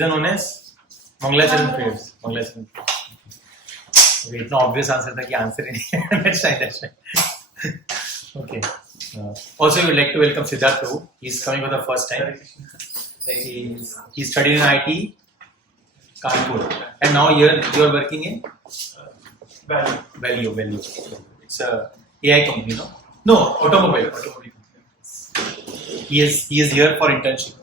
known as Mangalacharan prayers. Mangalacharan. Okay, इतना obvious answer था कि answer ही नहीं है. That's right. Okay. Also, we would like to welcome Siddharth Prabhu. He's coming for the first time. He's studying in IT, Kanpur, and now you are working in Value. It's a AI company, no? No, automobile company. He is here for internship.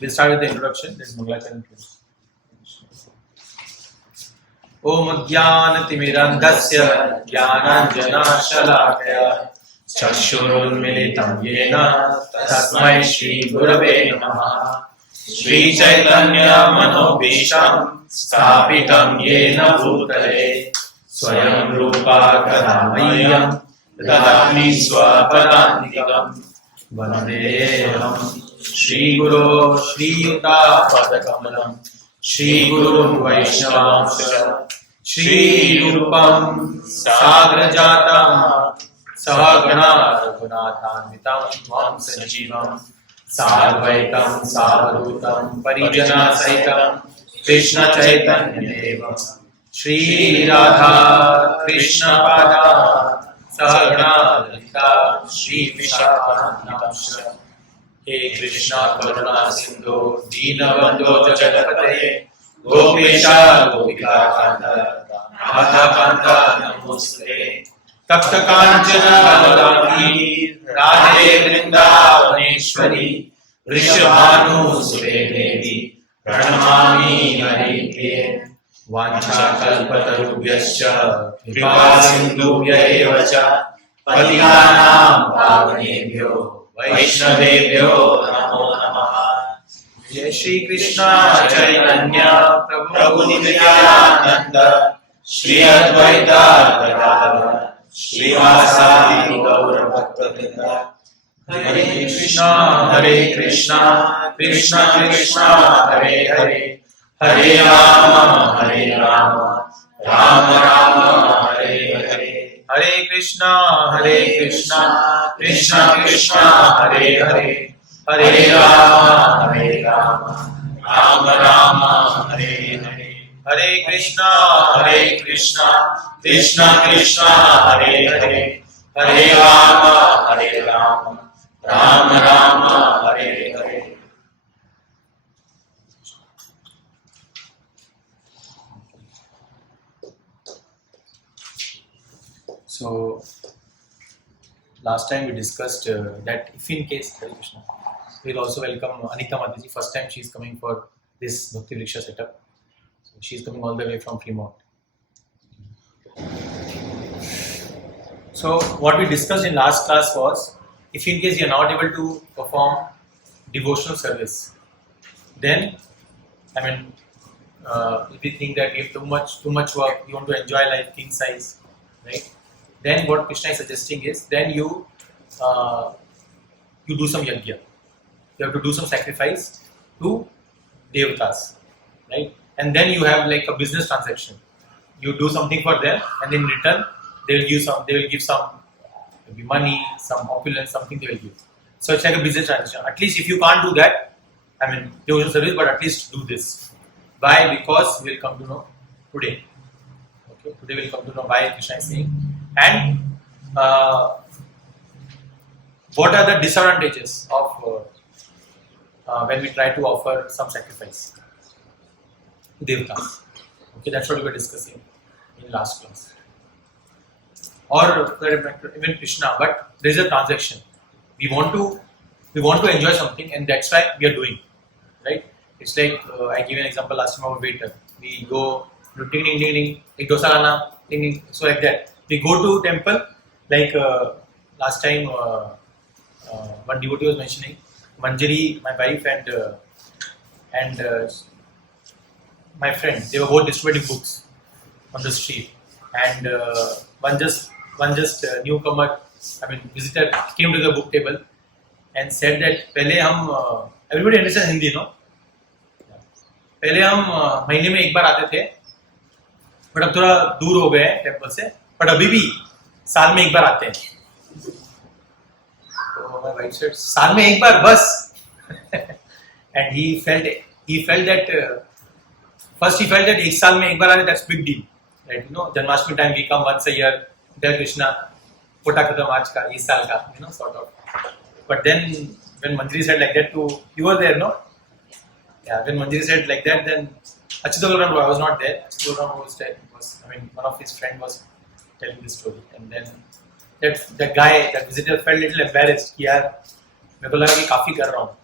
We'll start with the introduction. This is Mangalacharan. Om Jnanatimirandhasya Jnananjanashalakaya Chakshurunmilitam Yena Tasmai Shri Gurave Namaha Shri Chaitanya Manobhisham Sthapitam Yena Bhutale Swayam Rupa Kadamayyam Dadami Swapadantikam Vandeham Shri Guru Shri Yuta Padakamalam Shri Guru Vaishnavam Shri Rupam Sagrajatam Sahagana Raghunathanvitam Tvam Sanjeevam Sarvaitam Savadutam Parijana Sahitam Krishna Chaitanya Devam Shri Radha Krishna Pada Sahagana Lalita Shri Vishakhanam He Krishna Karuna Sindhu Deenabandho Jagapate Gopesha Gopika Kanta Radha Kanta Namoste Takta Kanchana Radharani Radhe Vrindavaneshwari Vrishabhanu Suredevi Pranamami Harike Vancha Kalpatarubhyascha Kripa Sindhubhya Evacha Patitanam Pavanebhyo Vaishnavebhyo Namo Namaha Jai Shri Krishna Chaitanya Prabhu Nityananda Shri Advaita Gadadhara Shri Vasadi Gaura Bhakta Hare Krishna Krishna Krishna Hare Hare Hare Rama Rama Rama Hare Hare Hare Krishna Krishna Krishna Hare Hare Hare Rama Rama Hare Hare Hare Krishna Krishna Krishna Hare Hare Hare Rama Rama Hare Hare. So last time we discussed that if in case, Hare Krishna, we'll also welcome Anita Mataji. First time she's coming for this Bhakti Vriksha setup. So she's coming all the way from Fremont. So what we discussed in last class was, if in case you are not able to perform devotional service, then if you think that you have too much work, you want to enjoy life king size, right? Then what Krishna is suggesting is, then you do some yajna. You have to do some sacrifice to devatas, right? And then you have like a business transaction. You do something for them, and in return they will give some maybe money, some opulence, something they will give. So it's like a business transaction. At least if you can't do that, devotional service, but at least do this. Why? Because we will come to know today. Okay, today we will come to know why Krishna is saying. And what are the disadvantages of when we try to offer some sacrifice to devatas? Okay, that's what we were discussing in last class. Or even Krishna, but there is a transaction. We want to enjoy something, and that's why we are doing, right? It's like I gave an example last time about waiter. We go ding ding ding ding, ek dosa lana, ding ding, so like that. We go to temple, like last time one devotee was mentioning, Manjari, my wife, and my friend, they were both distributing books on the street, and one just newcomer, visitor came to the book table and said that पहले हम everybody understands Hindi, no? पहले हम महीने में एक बार आते थे, but अब थोड़ा दूर हो गए टेम्पल से, बट अभी भी साल में एक बार आते हैं. तो So my wife said, "साल में एक बार बस." And he felt that first he felt that एक साल में एक बार आने, that's big deal, right? Janmashtami time we come once a year, tell Krishna, Kota खत्म आज का, इस साल का, sort of. But then when Manjari said like that you were there, no? Yeah, when Manjari said like that, then Achyuta I was not there. Achyuta one of his friend was telling this story, and then that guy, that visitor felt a little embarrassed. कि यार मेरे को लगा कि काफी कर रहा हूँ,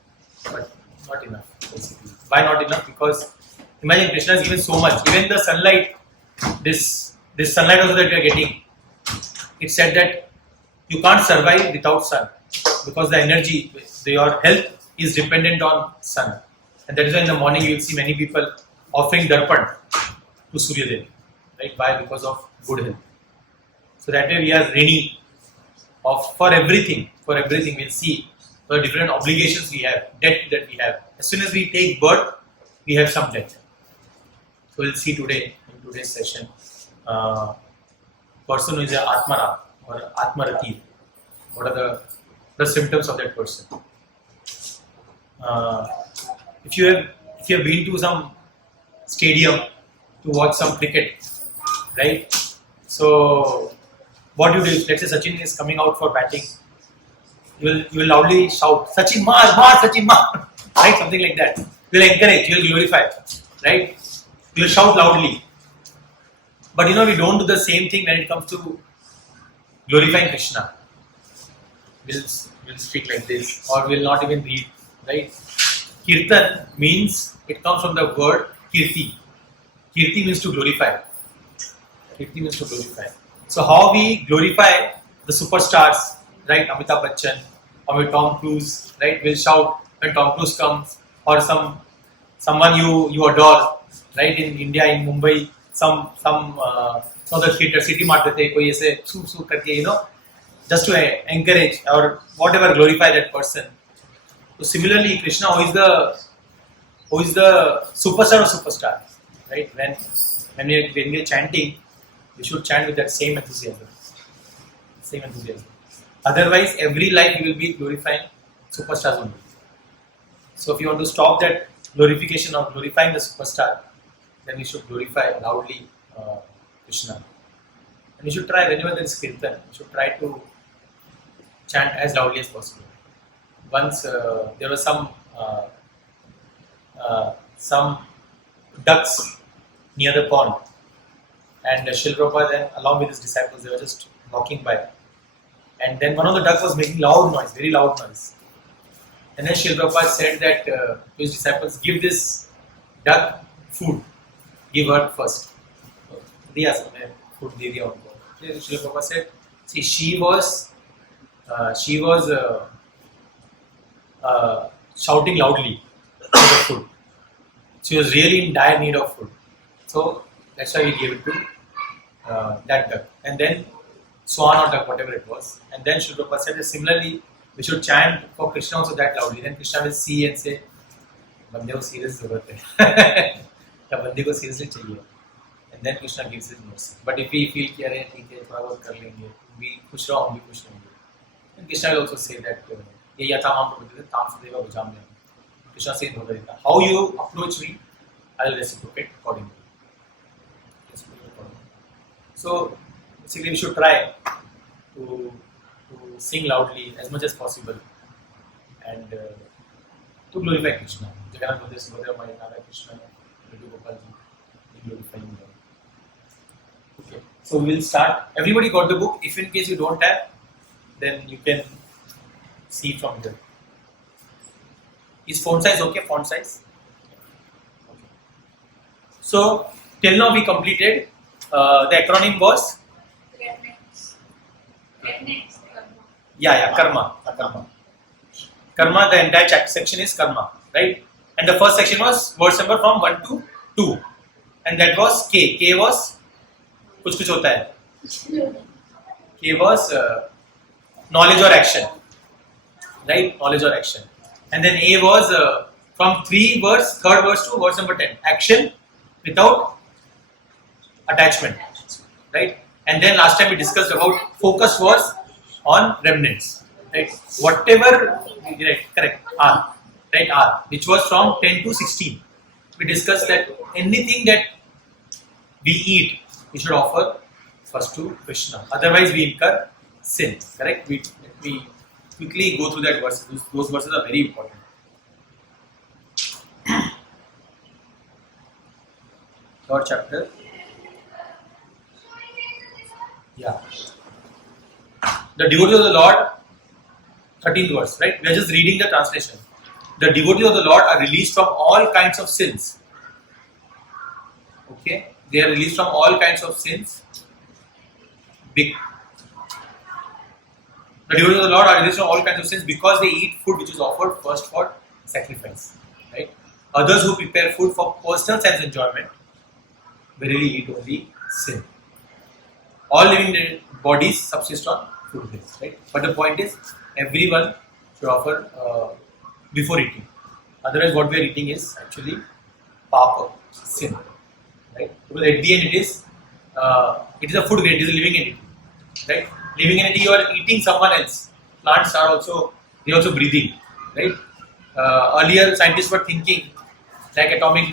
but not enough. Basically, why not enough? Because imagine Krishna is given so much. Even the sunlight, this sunlight also that we are getting, it said that you can't survive without sun, because the energy, your health is dependent on sun, and that is why in the morning you will see many people offering darpan to Surya Dev, right? Why? Because of good health. So that way we are ready for everything. We'll see the different obligations we have, debt that we have. As soon as we take birth, we have some debt. So we'll see today in today's session, person who is an Atmara or Atmarati. What are the symptoms of that person? If you have been to some stadium to watch some cricket, right? So what you do is, let's say Sachin is coming out for batting, you will loudly shout, "Sachin, maar, Sachin, maar," right? Something like that. You will encourage, you will glorify, right? You will shout loudly. But we don't do the same thing when it comes to glorifying Krishna. We'll speak like this, or we'll not even read, right? Kirtan means, it comes from the word kirti. Kirti means to glorify. So how we glorify the superstars, right? Amitabh Bachchan or Tom Cruise, right? We'll shout when Tom Cruise comes, or someone you adore, right? In India, in Mumbai, some other theater, city mart dete koi aise su karke, just to encourage or whatever, glorify that person. So similarly, Krishna, who is the superstar of superstar, right? When we are chanting, we should chant with that same enthusiasm. Otherwise, every life you will be glorifying superstars only. So if you want to stop that glorification or glorifying the superstar, then we should glorify loudly Krishna. And we should try, whenever there is kirtan, we should try to chant as loudly as possible. Once there were some ducks near the pond, and Srila Prabhupada, then along with his disciples, they were just walking by, and then one of the ducks was making loud noise, very loud noise. And then Srila Prabhupada said that to his disciples, "Give this duck food, give her first." Diya sabne food de diya unko. Then Srila Prabhupada said, "See, she was shouting loudly for the food. She was really in dire need of food. So that's why we gave it to that duck." And then swan or duck, whatever it was. And then Srila Prabhupada said that similarly, we should chant for Krishna also that loudly. Then Krishna will see and say, "Bande ko serious zarurat hai." Ya bande ko seriously chahiye. And then Krishna gives his mercy. But if we feel कि अरे ठीक है थोड़ा बहुत कर लेंगे, भी खुश रहो, हम भी खुश रहेंगे. And Krishna will also say that ये यथामाम प्रपद्यते ताम सदैव भजाम्यहम्. Krishna says Bhagavad, how you approach me, I will reciprocate accordingly. So basically, we should try to sing loudly as much as possible and to glorify Krishna. Jagannath Baladev Subhadra Maya Radha Krishna, Vidhu Gopalji, we glorify him. Okay, so we will start. Everybody got the book. If in case you don't have, then you can see from here. Is font size okay? Font size? Okay. So till now we completed. The acronym was? Yeah, karma. Karma, the entire section is karma, right? And the first section was verse number from 1 to 2. And that was K. K was? कुछ होता है. K was knowledge or action. Right? Knowledge or action. And then A was from third verse to verse number 10. Action without attachment. Right? And then last time we discussed about focus was on remnants. right? Whatever, right, correct, R, right, R, which was from 10 to 16. We discussed that anything that we eat, we should offer first to Krishna. Otherwise, we incur sin. Correct? We quickly go through that verse. Those verses are very important. Third chapter. Yeah. The devotees of the Lord, 13th verse, right? We are just reading the translation. The devotees of the Lord are released from all kinds of sins. Okay? They are released from all kinds of sins. The devotees of the Lord are released from all kinds of sins because they eat food which is offered first for sacrifice. Right? Others who prepare food for personal sense enjoyment verily eat only sin. All living bodies subsist on food grains. Right? But the point is, everyone should offer before eating. Otherwise, what we are eating is actually papa, sin. Right? Because at the end, it is a food grain. It is a living entity. Right? Living entity, you are eating someone else. Plants are also breathing. Right? Earlier, scientists were thinking like atomic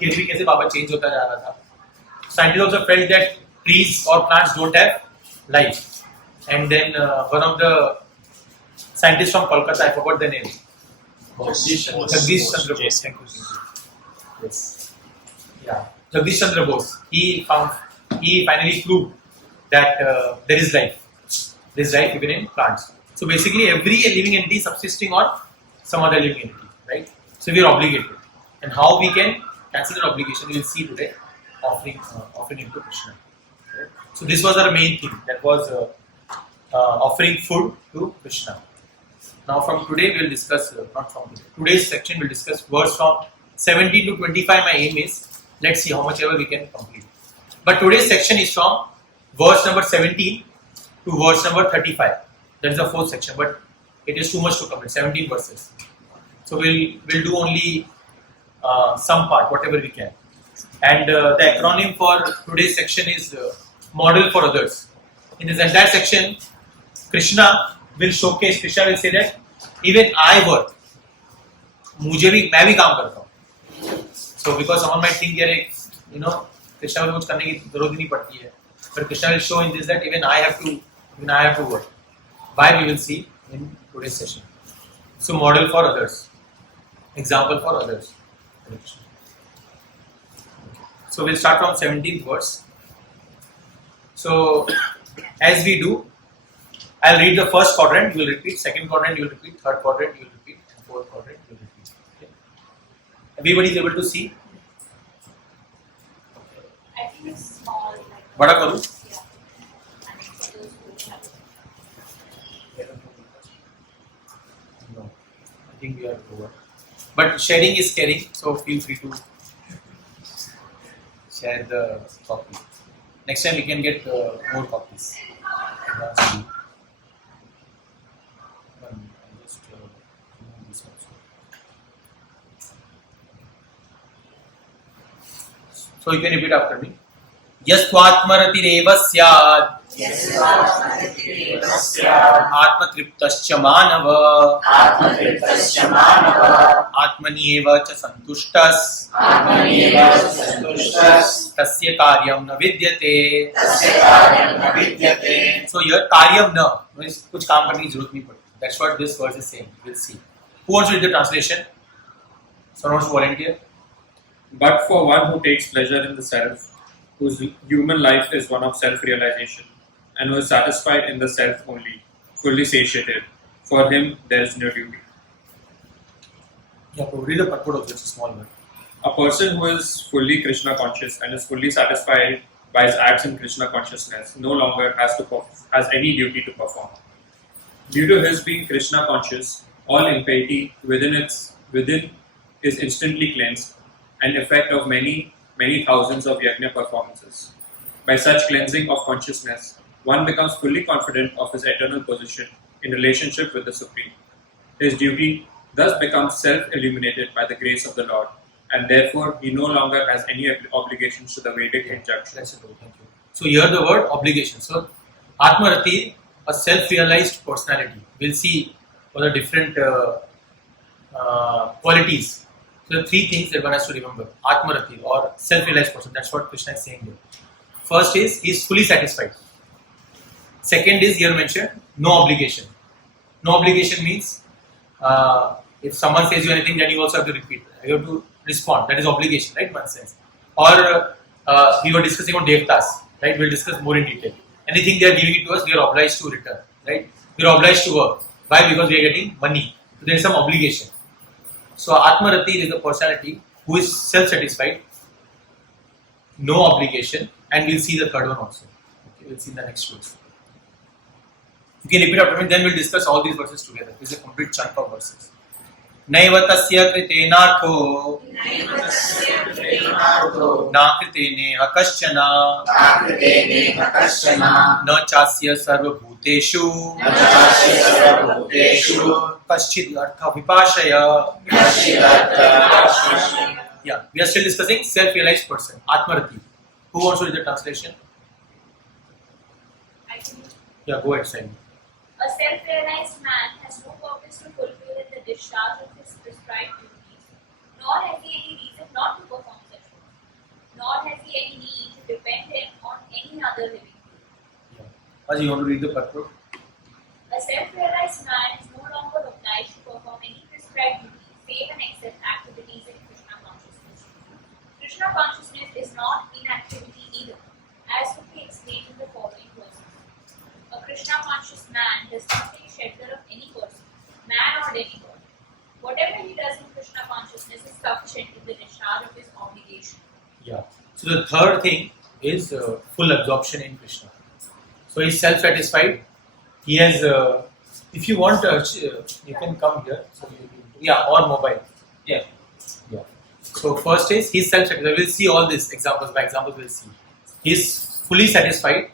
theory कैसे बाबा change होता जा रहा था. Scientists also felt that trees or plants don't have life. And then one of the scientists from Kolkata, I forgot the name. Jagdish Chandra Bose. Yes. Yeah. Jagdish Chandra Bose. He finally proved that there is life. There is life even in plants. So basically, every living entity is subsisting on some other living entity, right? So we are obligated. And how we can cancel that obligation, we will see today, offering into Krishna. Right? So this was our main thing. That was offering food to Krishna. Now from today we will discuss, today's section we will discuss verse from 17 to 25. My aim is, let's see how much ever we can complete. But today's section is from verse number 17 to verse number 35. That is the fourth section, but it is too much to complete, 17 verses. So we'll do only some part, whatever we can. And the acronym for today's section is Model for Others. In this entire section, Krishna will say that even I work. मैं भी काम करता हूँ. So because someone might think यार Krishna को कुछ करने की जरूरत नहीं पड़ती है. But Krishna will show in this that even I have to work. Why, we will see in today's session. So model for others. Example for others. So we'll start from 17th verse. So as we do, I'll read the first quadrant, you will repeat, second quadrant you will repeat, third quadrant you will repeat, and fourth quadrant you will repeat. Okay. Everybody is able to see? I think it's small. Bada karu? No, I think we are over. But sharing is caring, so feel free to share the copy. Next time we can get more copies. So you can repeat after me. Yastvatmaratirev syad atmathriptascha manava atmanieva cha santushtas tasya karyam na vidyate. So here karyam na means kuch kaam karne ki zarurat nahi padti. That's what this verse is saying. We'll see. Who wants to read the translation? Someone wants to volunteer? But for one who takes pleasure in the self, whose human life is one of self-realization, and who is satisfied in the self only, fully satiated, for him there is no duty. Yeah, but read the purport of this small one. A person who is fully Krishna conscious and is fully satisfied by his acts in Krishna consciousness no longer has any duty to perform. Due to his being Krishna conscious, all impiety within is instantly cleansed, an effect of many thousands of yajna performances. By such cleansing of consciousness, one becomes fully confident of his eternal position in relationship with the Supreme. His duty thus becomes self-illuminated by the grace of the Lord, and therefore he no longer has any obligations to the Vedic injunction. That's it. Thank you. So here the word obligation. So Atmarati, a self-realized personality. We'll see what the different qualities. So the three things that one has to remember: Atmarati or self-realized person. That's what Krishna is saying here. First is he is fully satisfied. Second is here mentioned no obligation. No obligation means if someone says you anything, then you also have to repeat. You have to respond. That is obligation, right? In one sense. Or we were discussing on devtas, right? We'll discuss more in detail. Anything they are giving it to us, we are obliged to return, right? We are obliged to work. Why? Because we are getting money. So there is some obligation. So Atmarati is the personality who is self-satisfied, no obligation, and we'll see the third one also. Okay, we'll see in the next verse. You can repeat after me, then we'll discuss all these verses together. This is a complete chunk of verses. Naiva tasya kritenartho na kriteneha kasyana na chasya sarvabhuteshu kaschid artha vipashaya. Yeah, we are still discussing self-realized person, Atmarati. Who wants to read the translation? I think Yeah, go ahead, Simon. a self-realized man has no purpose to fulfill in the discharge of his prescribed duties, nor has he any reason not to perform such work, nor has he any need to depend on any other living being. Yeah. As you want to read the purport? A self-realized man is no longer obliged to perform any prescribed duties, save and except activities in Krishna consciousness. Krishna consciousness is not inactivity either, as could be explained in the following verses. A Krishna conscious man does not take shelter of any person, man or demigod. Whatever he does in Krishna consciousness is sufficient in the discharge of his obligation. Yeah. So the third thing is full absorption in Krishna. So he's self-satisfied. He has, if you want, you can come here. So or mobile. Yeah. Yeah. So first is he's self-satisfied. We'll see all these examples. By examples, we'll see. He's fully satisfied.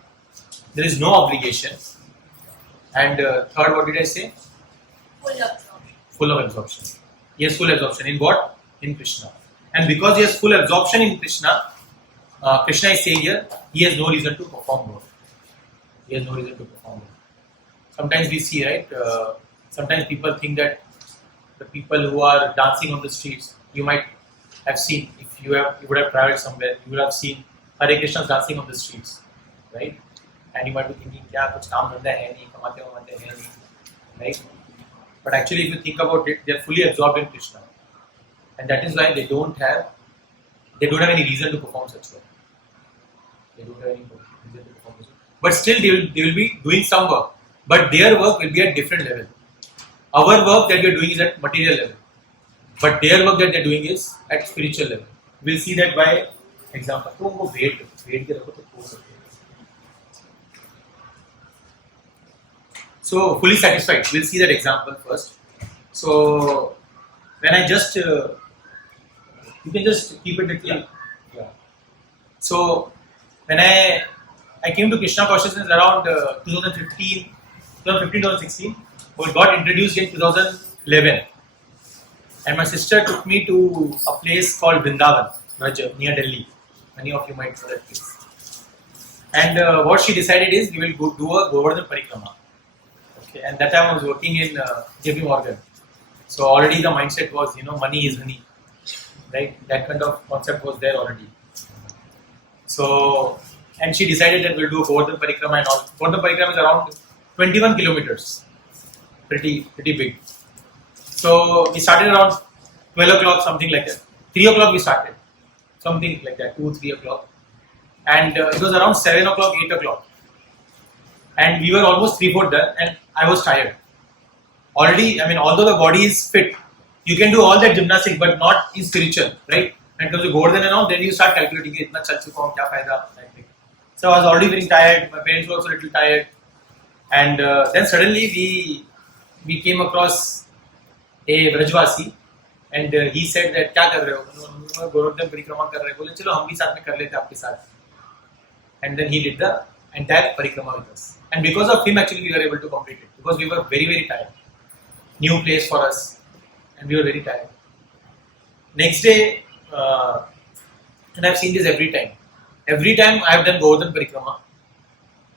There is no obligation. And third, what did I say? Full absorption. Full of absorption. He has full absorption in what? In Krishna. And because he has full absorption in Krishna, Krishna is saying here, he has no reason to perform work. He has no reason to perform work. Sometimes we see, right? Sometimes people think that the people who are dancing on the streets, you might have seen, if you would have traveled somewhere, you would have seen Hare Krishnas dancing on the streets, right? And you might be thinking, क्या कुछ काम धंधा है नहीं, कमाते हैं नहीं, right? But actually, if you think about it, they are fully absorbed in Krishna, and that is why they don't have any reason to perform such work. They don't have any reason to perform such work. But still, they will be doing some work, but their work will be at different level. Our work that we are doing is at material level, but their work that they are doing is at spiritual level. We'll see that by example. तो वो weight के रखो तो हो सकते हैं. So fully satisfied. We'll see that example first. So when I just, you can just keep it little. Yeah. So when I came to Krishna consciousness around 2016, but got introduced in 2011, and my sister took me to a place called Vrindavan, near Delhi. Many of you might know that place. And what she decided is we will go do a Govardhan Parikrama. And that time I was working in JP Morgan. So already the mindset was, money is honey. Right? That kind of concept was there already. So, and she decided that we'll do a Govardhan Parikrama and all. Govardhan Parikrama is around 21 kilometers. Pretty big. So we started around 12 o'clock, something like that. 3 o'clock we started. Something like that, 2-3 o'clock. And it was around 7 o'clock, 8 o'clock. And we were almost 3/4 done, and I was tired. Already, although the body is fit, you can do all that gymnastics, but not in spiritual, right? And comes to Govardhan and all, then you start calculating, itna chal chuka hu, kya fayda, So I was already feeling tired, my parents were also a little tired. And then suddenly we came across a Vrajvasi, and he said that, kya kar rahe ho? Govardhan Parikrama kar rahe ho. Bole, chalo hum bhi saath mein kar lete aapke saath. And then he did the entire Parikrama with us. And because of him, actually, we were able to complete it. Because we were very, very tired. New place for us. And we were very tired. Next day, and I've seen this every time. Every time I have done Govardhan Parikrama,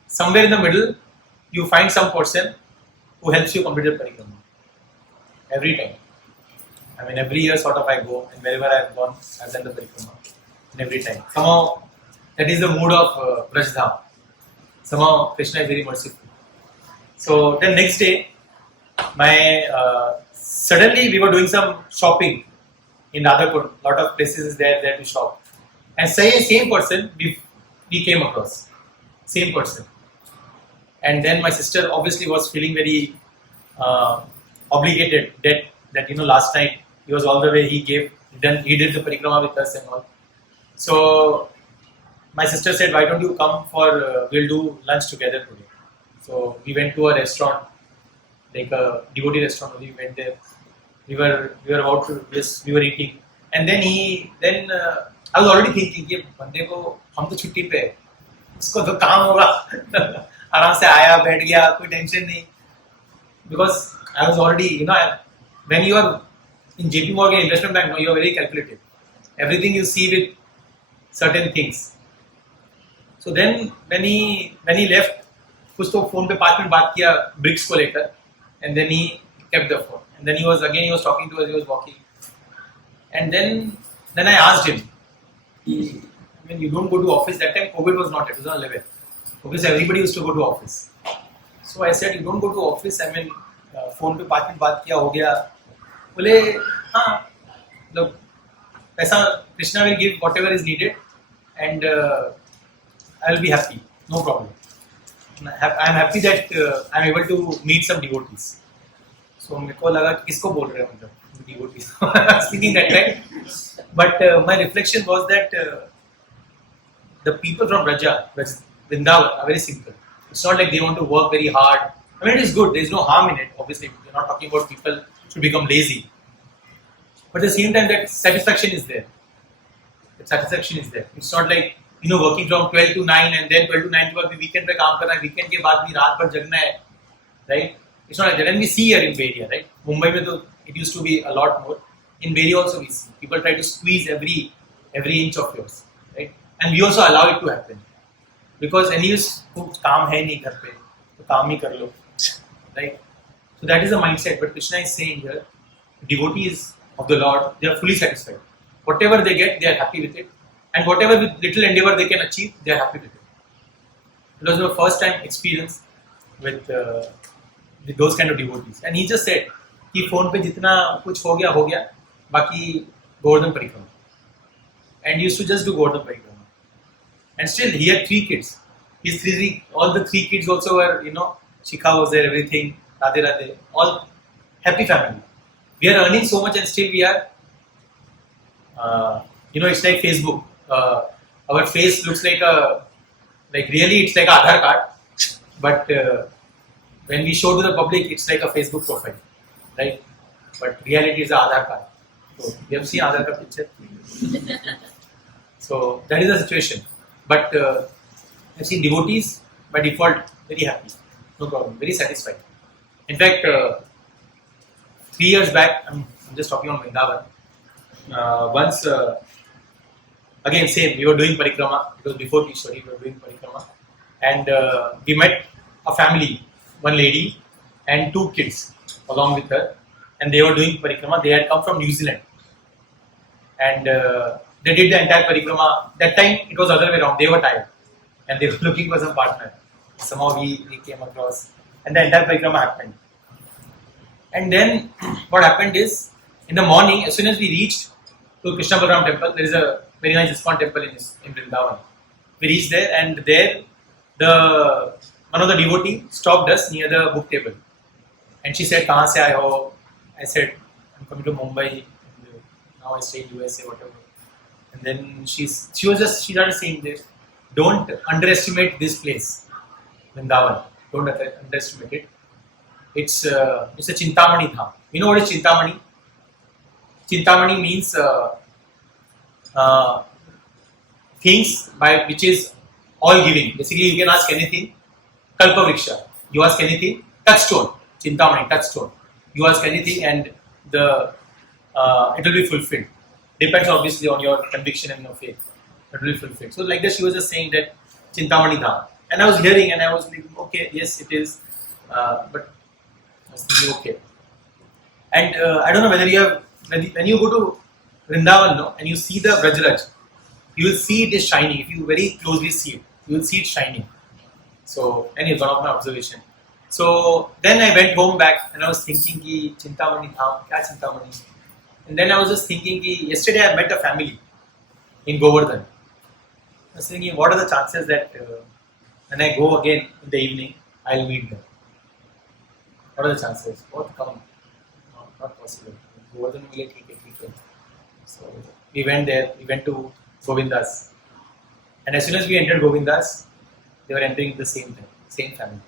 somewhere in the middle, you find some person who helps you complete the parikrama. Every time. I mean, every year sort of I go, and wherever I've gone, I've done the parikrama. And every time. Somehow, that is the mood of Brajdham. Somehow, Krishna is very merciful. So, then next day, suddenly we were doing some shopping in Radhapur. Lot of places is there to shop. And same person we came across. Same person. And then my sister obviously was feeling very obligated that last night he was all the way, he did the parikrama with us and all. So my sister said, why don't you come we'll do lunch together today. So we went to a restaurant, like a devotee restaurant. We went there. We were about to, yes, we were eating. And then I was already thinking, ये बंदे को हम तो छुट्टी पे हैं, इसको तो काम होगा, आराम से आया बैठ गया, कोई टेंशन नहीं. Because I was already, when you are in JP Morgan investment bank, you are very calculative. Everything you see with certain things. So then when he left, कुछ तो phone पे 5 मिनट बात किया bricks को लेकर, and then he kept the phone. And then he was talking to us, he was walking. And then I asked him, you don't go to office. That time COVID was not, it was on 11. Obviously everybody used to go to office. So I said, you don't go to office. Phone पे 5 minute बात किया हो गया. बोले हाँ, look, पैसा Krishna will give whatever is needed, and I will be happy, no problem. I am happy that I am able to meet some devotees. So मेरे को लगा किसको बोल रहे हैं मतलब devotees. Speaking that time, but my reflection was that the people from Vrindavan are very simple. It's not like they want to work very hard. I mean, it is good. There is no harm in it. Obviously, we're not talking about people should become lazy. But at the same time, that satisfaction is there. That satisfaction is there. It's not like working from 12 to 9 and then 12 to 9 के बाद भी weekend पे काम करना है, weekend के बाद भी रात भर जगना है, right? It's not like that. And we see here in Bay Area, right? Mumbai में तो it used to be a lot more. In Bay Area also we see people try to squeeze every inch of yours, right? And we also allow it to happen because anyways कुछ काम है नहीं घर पे, तो काम ही कर लो, right? So that is the mindset. But Krishna is saying here, devotees of the Lord, they are fully satisfied. Whatever they get, they are happy with it. And whatever with little endeavor they can achieve, they are happy with it. It was my first time experience with those kind of devotees. And he just said, कि phone पे जितना कुछ हो गया, बाकी Govardhan Parikrama. And he used to just do Govardhan Parikrama. And still, he had 3 kids. All the 3 kids also were, Shikha was there, everything, Radhe, all happy family. We are earning so much and still we are, it's like Facebook. Our face looks like really it's like an Aadhaar card, but when we show to the public, it's like a Facebook profile, right? But reality is an Aadhaar card. So you have seen Aadhaar card picture. So that is the situation. But I've seen devotees by default very happy, no problem, very satisfied. In fact, 3 years back, I'm just talking on Vrindavan. Once, again same, we were doing parikrama. It was before Kishori, we were doing parikrama. And we met a family, one lady and 2 kids along with her. And they were doing parikrama. They had come from New Zealand. And they did the entire parikrama. That time it was other way around. They were tired. And they were looking for some partner. Somehow we came across. And the entire parikrama happened. And then what happened is, in the morning, as soon as we reached to Krishna Balaram temple, there is a very nice ISKCON temple in Vrindavan. We reached there, and there one of the devotee stopped us near the book table. And she said, "Kahan se aaye ho?" I said, "I'm coming to Mumbai. And now I stay in USA, whatever." And then she started saying this, "Don't underestimate this place, Vrindavan. Don't underestimate it. It's a Chintamani Dham. You know what is Chintamani? Chintamani means things by which is all giving. Basically, you can ask anything. Kalpa Vriksha. You ask anything. Touchstone. Chintamani, touchstone. You ask anything and it will be fulfilled. Depends obviously on your conviction and your faith. It will be fulfilled. So like that, she was just saying that Chintamani Dham. And I was hearing and I was like, okay, yes, it is. But I was thinking, okay. And I don't know whether you have, when you go to Vrindavan, no, and you see the Vrajraj, you will see it is shining. If you very closely see it, you will see it shining. So, anyway, one of my observation. So then I went home back and I was thinking, ki Chintamani Dham, kya Chintamani? And then I was just thinking, ki yesterday I met a family in Govardhan. I was thinking, what are the chances that when I go again in the evening, I'll meet them? What are the chances? What come? No, not possible. Govardhan will take it. So we went there. We went to Govindas, and as soon as we entered Govindas, they were entering the same thing, same family.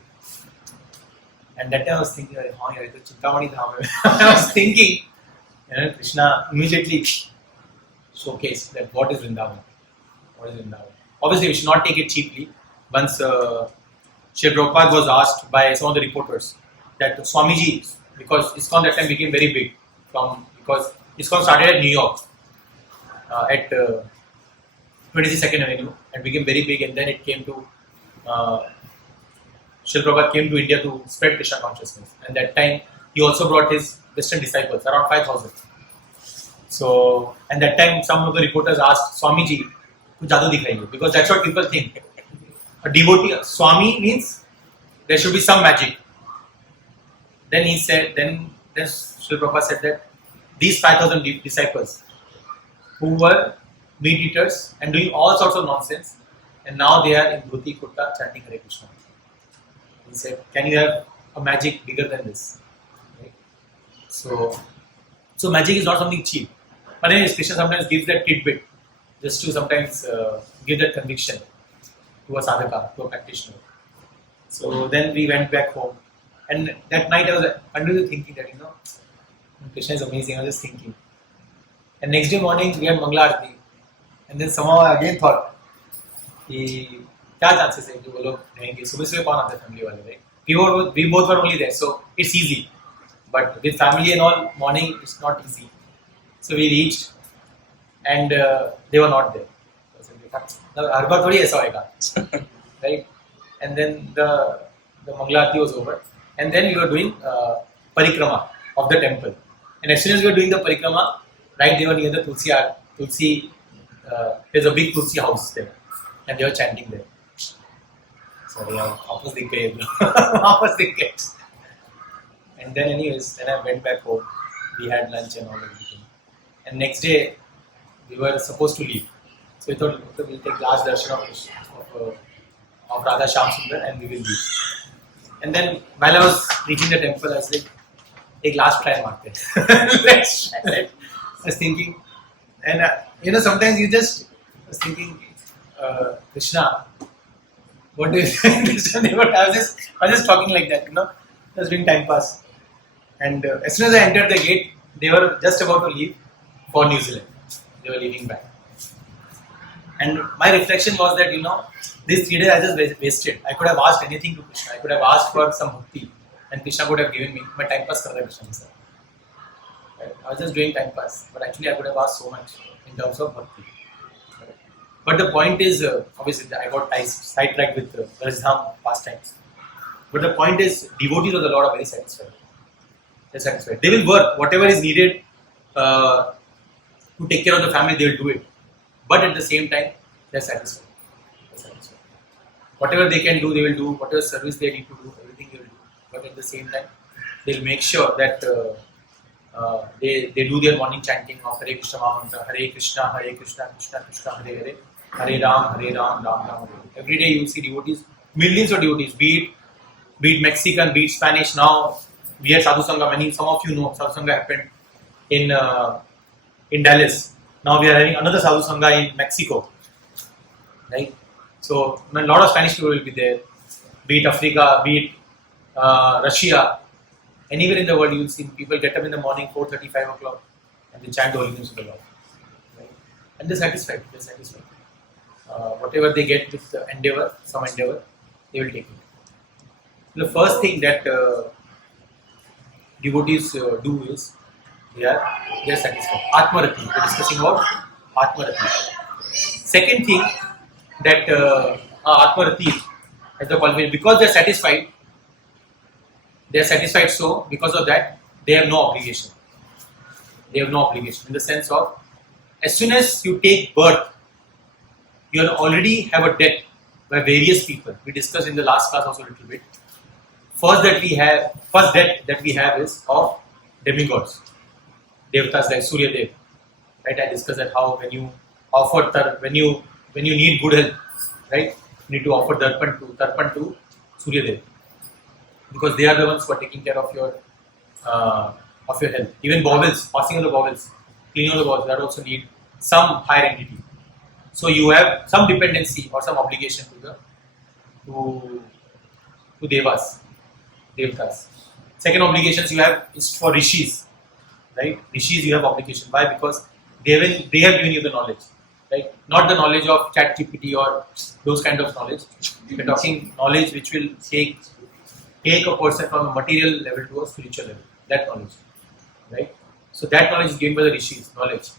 And that time I was thinking, oh, yeah, it's Chintamani Dham. I was thinking, Krishna immediately showcased that what is Vrindavan. What is Vrindavan? Obviously, we should not take it cheaply. Once Srila Prabhupada was asked by some of the reporters that Swamiji, because ISKCON that time became very big, because ISKCON started at New York at 22nd Avenue and became very big, and then it came to Srila Prabhupada came to India to spread Krishna consciousness, and that time he also brought his Western disciples, around 5,000. So, and that time some of the reporters asked Swamiji, "Kuch jadoo dikhaiye," because that's what people think. A devotee, Swami means there should be some magic. Then he said, then Srila Prabhupada said that these 5,000 disciples who were meat eaters and doing all sorts of nonsense, and now they are in dhoti kurta chanting Hare Krishna. He said, can you have a magic bigger than this? Right? So magic is not something cheap. But anyways, Krishna sometimes gives that tidbit just to sometimes give that conviction to a sadhaka, to a practitioner. So then we went back home. And that night I was continually thinking that, Krishna is amazing. I was just thinking. And next day morning we had Mangala Aarti. And then somehow I again thought, क्या chances है कि वो लोग रहेंगे सुबह सुबह कौन आता है family वाले, right? We both were only there, so it's easy. But with family and all, morning it's not easy. So we reached, and they were not there. हर बार थोड़ी ऐसा होएगा, right? And then the Mangala Aarti was over, and then we were doing parikrama of the temple. And as soon as we were doing the parikrama, right, they were near the Tulsi. There's a big Tulsi house there, and they were chanting there. So yeah, वापस दिख गए. And then anyways, then I went back home. We had lunch and all everything. And next day, we were supposed to leave. So we thought we'll take last darshan of Radha Shyam Sundar and we will leave. And then while I was reaching the temple, I was like, एक last try मारते हैं. Let's try. Right? I was thinking, and sometimes I was thinking, Krishna, what do you think? I was just talking like that, I was doing time pass. And as soon as I entered the gate, they were just about to leave for New Zealand. They were leaving back. And my reflection was that, these 3 days I just wasted. I could have asked anything to Krishna. I could have asked for some bhakti, and Krishna would have given me. My time pass kar raha hai Krishna sir. Right? I was just doing time pass, but actually I could have asked so much in terms of bhakti. Right? But the point is, obviously I got sidetracked with Rajdham pastimes. But the point is, devotees of the Lord are very satisfied. They're satisfied. They will work whatever is needed to take care of the family. They will do it. But at the same time, they're satisfied. Whatever they can do, they will do. Whatever service they need to do, everything they will do. But at the same time, they'll make sure that they do their morning chanting of Hare Krishna Mahamantra, Hare Krishna, Krishna Krishna, Hare Hare, Hare Ram, Ram Ram, Hare. Every day you will see devotees, millions of devotees, be it Mexican, be it Spanish. Now we had Sadhu Sangha. Some of you know Sadhu Sangha happened in Dallas. Now we are having another Sadhu Sangha in Mexico, right? So a lot of Spanish people will be there, be it Africa, be it Russia, anywhere in the world you will see people get up in the morning 4:30, 5 o'clock and they chant the holy names of the Lord. Right? And they're satisfied. Whatever they get with some endeavor, they will take it. The first thing that devotees do is they are satisfied. Atmarati. We are discussing about Atmarati. Second thing that Atmarati as the qualification, because they are satisfied, They are satisfied, so because of that, they have no obligation. They have no obligation in the sense of, as soon as you take birth, you already have a debt by various people. We discussed in the last class also a little bit. First debt that we have is of demigods, devatas like Surya Dev. Right? I discussed that how when you offer when you need good health, right? You need to offer tarpan to Surya Dev, because they are the ones who are taking care of your health. Even bowels, passing of the bowels, cleaning of the bowels, that also need some higher entity. So you have some dependency or some obligation to devatas. Second obligations you have is for rishis, right? Rishis you have obligation. Why? Because they have given you the knowledge, right? Not the knowledge of ChatGPT or those kind of knowledge. We're talking knowledge which will take a person from a material level to a spiritual level. That knowledge, right? So that knowledge is given by the rishis, knowledge.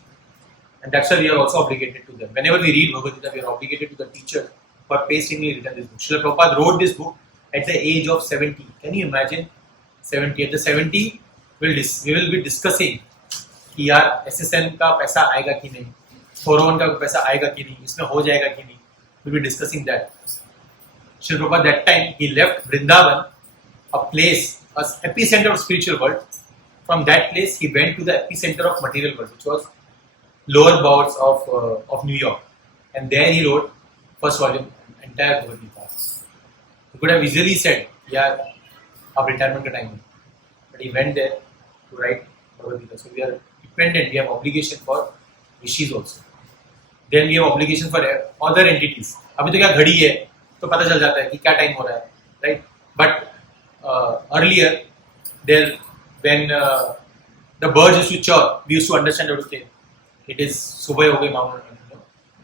And that's why we are also obligated to them. Whenever we read Bhagavad Gita, we are obligated to the teacher who has painstakingly written this book. Srila Prabhupada wrote this book at the age of 70. Can you imagine? 70. At the 70, we will be discussing कि यार SSN का पैसा आएगा कि नहीं, 401 का पैसा आएगा कि नहीं, इसमें हो जाएगा कि नहीं. We will be discussing that. Srila Prabhupada that time he left Vrindavan, a place, an epicenter of spiritual world. From that place he went to the epicenter of material world, which was lower bouts of New York, and there he wrote first volume, entire Bhagavad Gita. He could have easily said, "Yeah, अब retirement का time है," but he went there to write Bhagavad Gita. So we are dependent. We have obligation for rishis also. Then we have obligation for other entities. अभी तो क्या घड़ी है, तो पता चल जाता है कि क्या time हो रहा है, right? But earlier, there when the birds used to chirp, we used to understand how to say, it is subah ho gayi,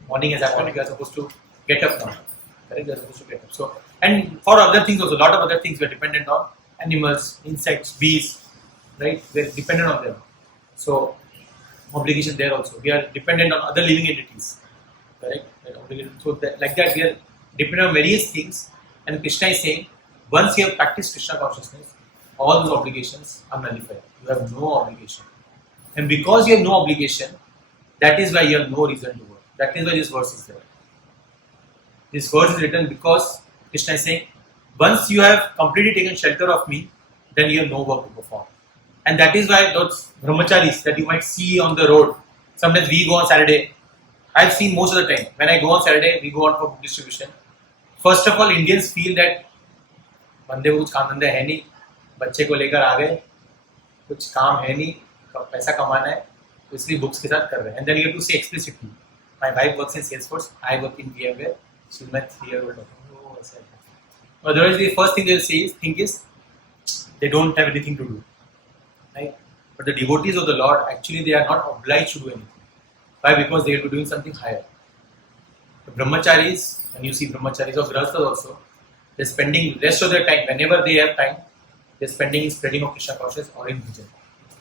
morning has happened, we are supposed to get up now. Correct? We are supposed to get up. So, and for other things also, a lot of other things we are dependent on animals, insects, bees, right? We are dependent on them. So, obligation there also. We are dependent on other living entities. Correct? So, like that, we are dependent on various things. And Krishna is saying, once you have practiced Krishna consciousness, all those obligations are nullified. You have no obligation. And because you have no obligation, that is why you have no reason to work. That is why this verse is there. This verse is written because Krishna is saying, once you have completely taken shelter of me, then you have no work to perform. And that is why those brahmacharis that you might see on the road, sometimes we go on Saturday. I've seen most of the time. When I go on Saturday, we go out for book distribution. First of all, Indians feel that बंदे को कुछ काम धंधे है नहीं, बच्चे को लेकर आ गए, कुछ काम है नहीं, पैसा कमाना है, तो इसलिए बुक्स के साथ कर रहे हैं. And then you have to say explicitly, my wife works in Salesforce, I work in VMware, she's my 3-year-old. Otherwise, the first thing they'll think is they don't have anything to do, right? But the devotees of the Lord, actually, they are not obliged to do anything. Why? Because they will be doing something higher. The brahmacharis, and you see brahmacharis or grahasthas also, they're spending rest of their time, whenever they have time, they're spending in spreading of Krishna consciousness or in bhajan.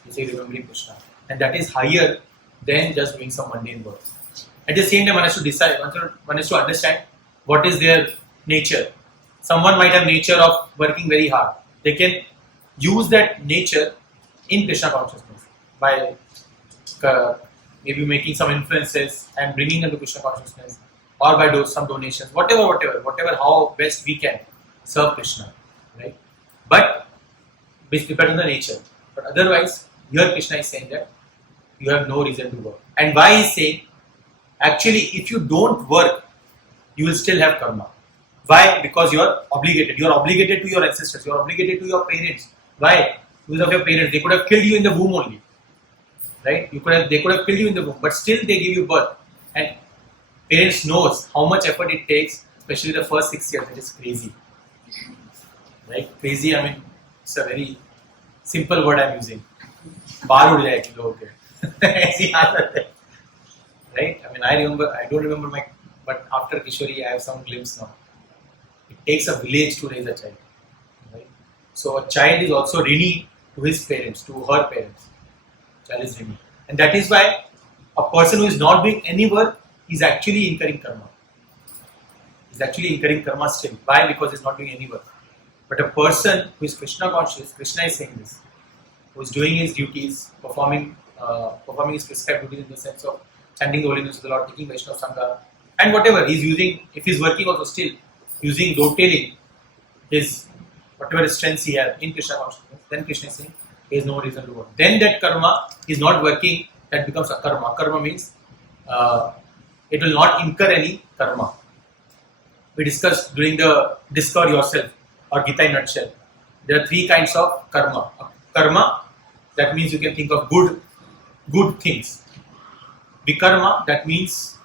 You say remembering Krishna. And that is higher than just doing some mundane work. At the same time, one has to decide, one has to understand what is their nature. Someone might have nature of working very hard. They can use that nature in Krishna consciousness by maybe making some influences and bringing them to Krishna consciousness, or by some donations, whatever, how best we can serve Krishna, right? But it depends on the nature. But otherwise, here Krishna is saying that you have no reason to work. And why he is saying, actually, if you don't work, you will still have karma. Why? Because you are obligated. You are obligated to your ancestors. You are obligated to your parents. Why? Because of your parents. They could have killed you in the womb only, right? They could have killed you in the womb, but still they give you birth. And parents knows how much effort it takes, especially the first 6 years. It is crazy, right? Crazy. I mean, it's a very simple word I'm using. बाल उड़ जाएगी लोगों के ऐसी आदत है, right? I mean, I don't remember but after Kishori, I have some glimpse now. It takes a village to raise a child, right? So a child is also rini to his parents, to her parents. Child is rini, and that is why a person who is not doing any work is actually incurring karma. He's actually incurring karma still. Why? Because he's not doing any work. But a person who is Krishna conscious, Krishna is saying this, who is doing his duties, performing his prescribed duties in the sense of chanting the holiness of the Lord, taking Vaishnava Sangha, and whatever he's using, if he's working also still using dovetailing his whatever strengths he has in Krishna consciousness, then Krishna is saying there is no reason to work. Then that karma is not working, that becomes akarma. Akarma means it will not incur any karma. We discussed during the Discover Yourself or Gita in a nutshell. There are three kinds of karma. Karma, that means you can think of good things. Vikarma, that means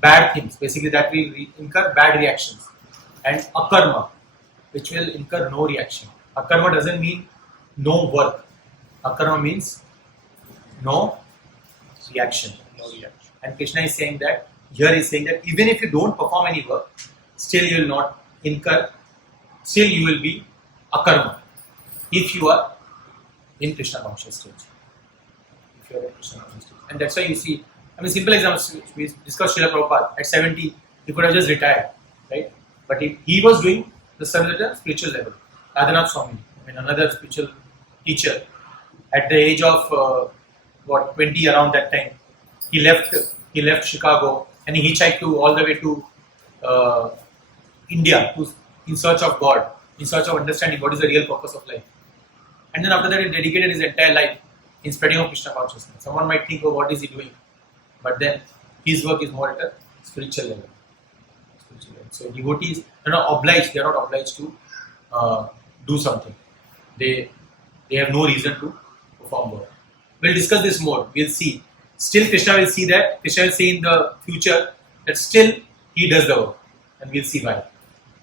bad things. Basically, that will incur bad reactions. And akarma, which will incur no reaction. Akarma doesn't mean no work. Akarma means no reaction. And Krishna is saying that, here is saying that even if you don't perform any work, still you will not incur, still you will be akarma if you are in Krishna conscious stage. If you are in Krishna conscious stage. And that's why you see, simple examples, we discussed Srila Prabhupada. At 70, he could have just retired, right? But he was doing the service at a spiritual level. Radhanath Swami, another spiritual teacher, at the age of 20 around that time, he left Chicago and he hitchhiked all the way to India in search of God, in search of understanding what is the real purpose of life. And then after that, he dedicated his entire life in spreading of Krishna consciousness. Someone might think, what is he doing? But then his work is more at a spiritual level. So devotees are not obliged to do something. They have no reason to perform work. We'll discuss this more. We'll see. Still Krishna will see that. Krishna will see in the future that still he does the work. And we'll see why.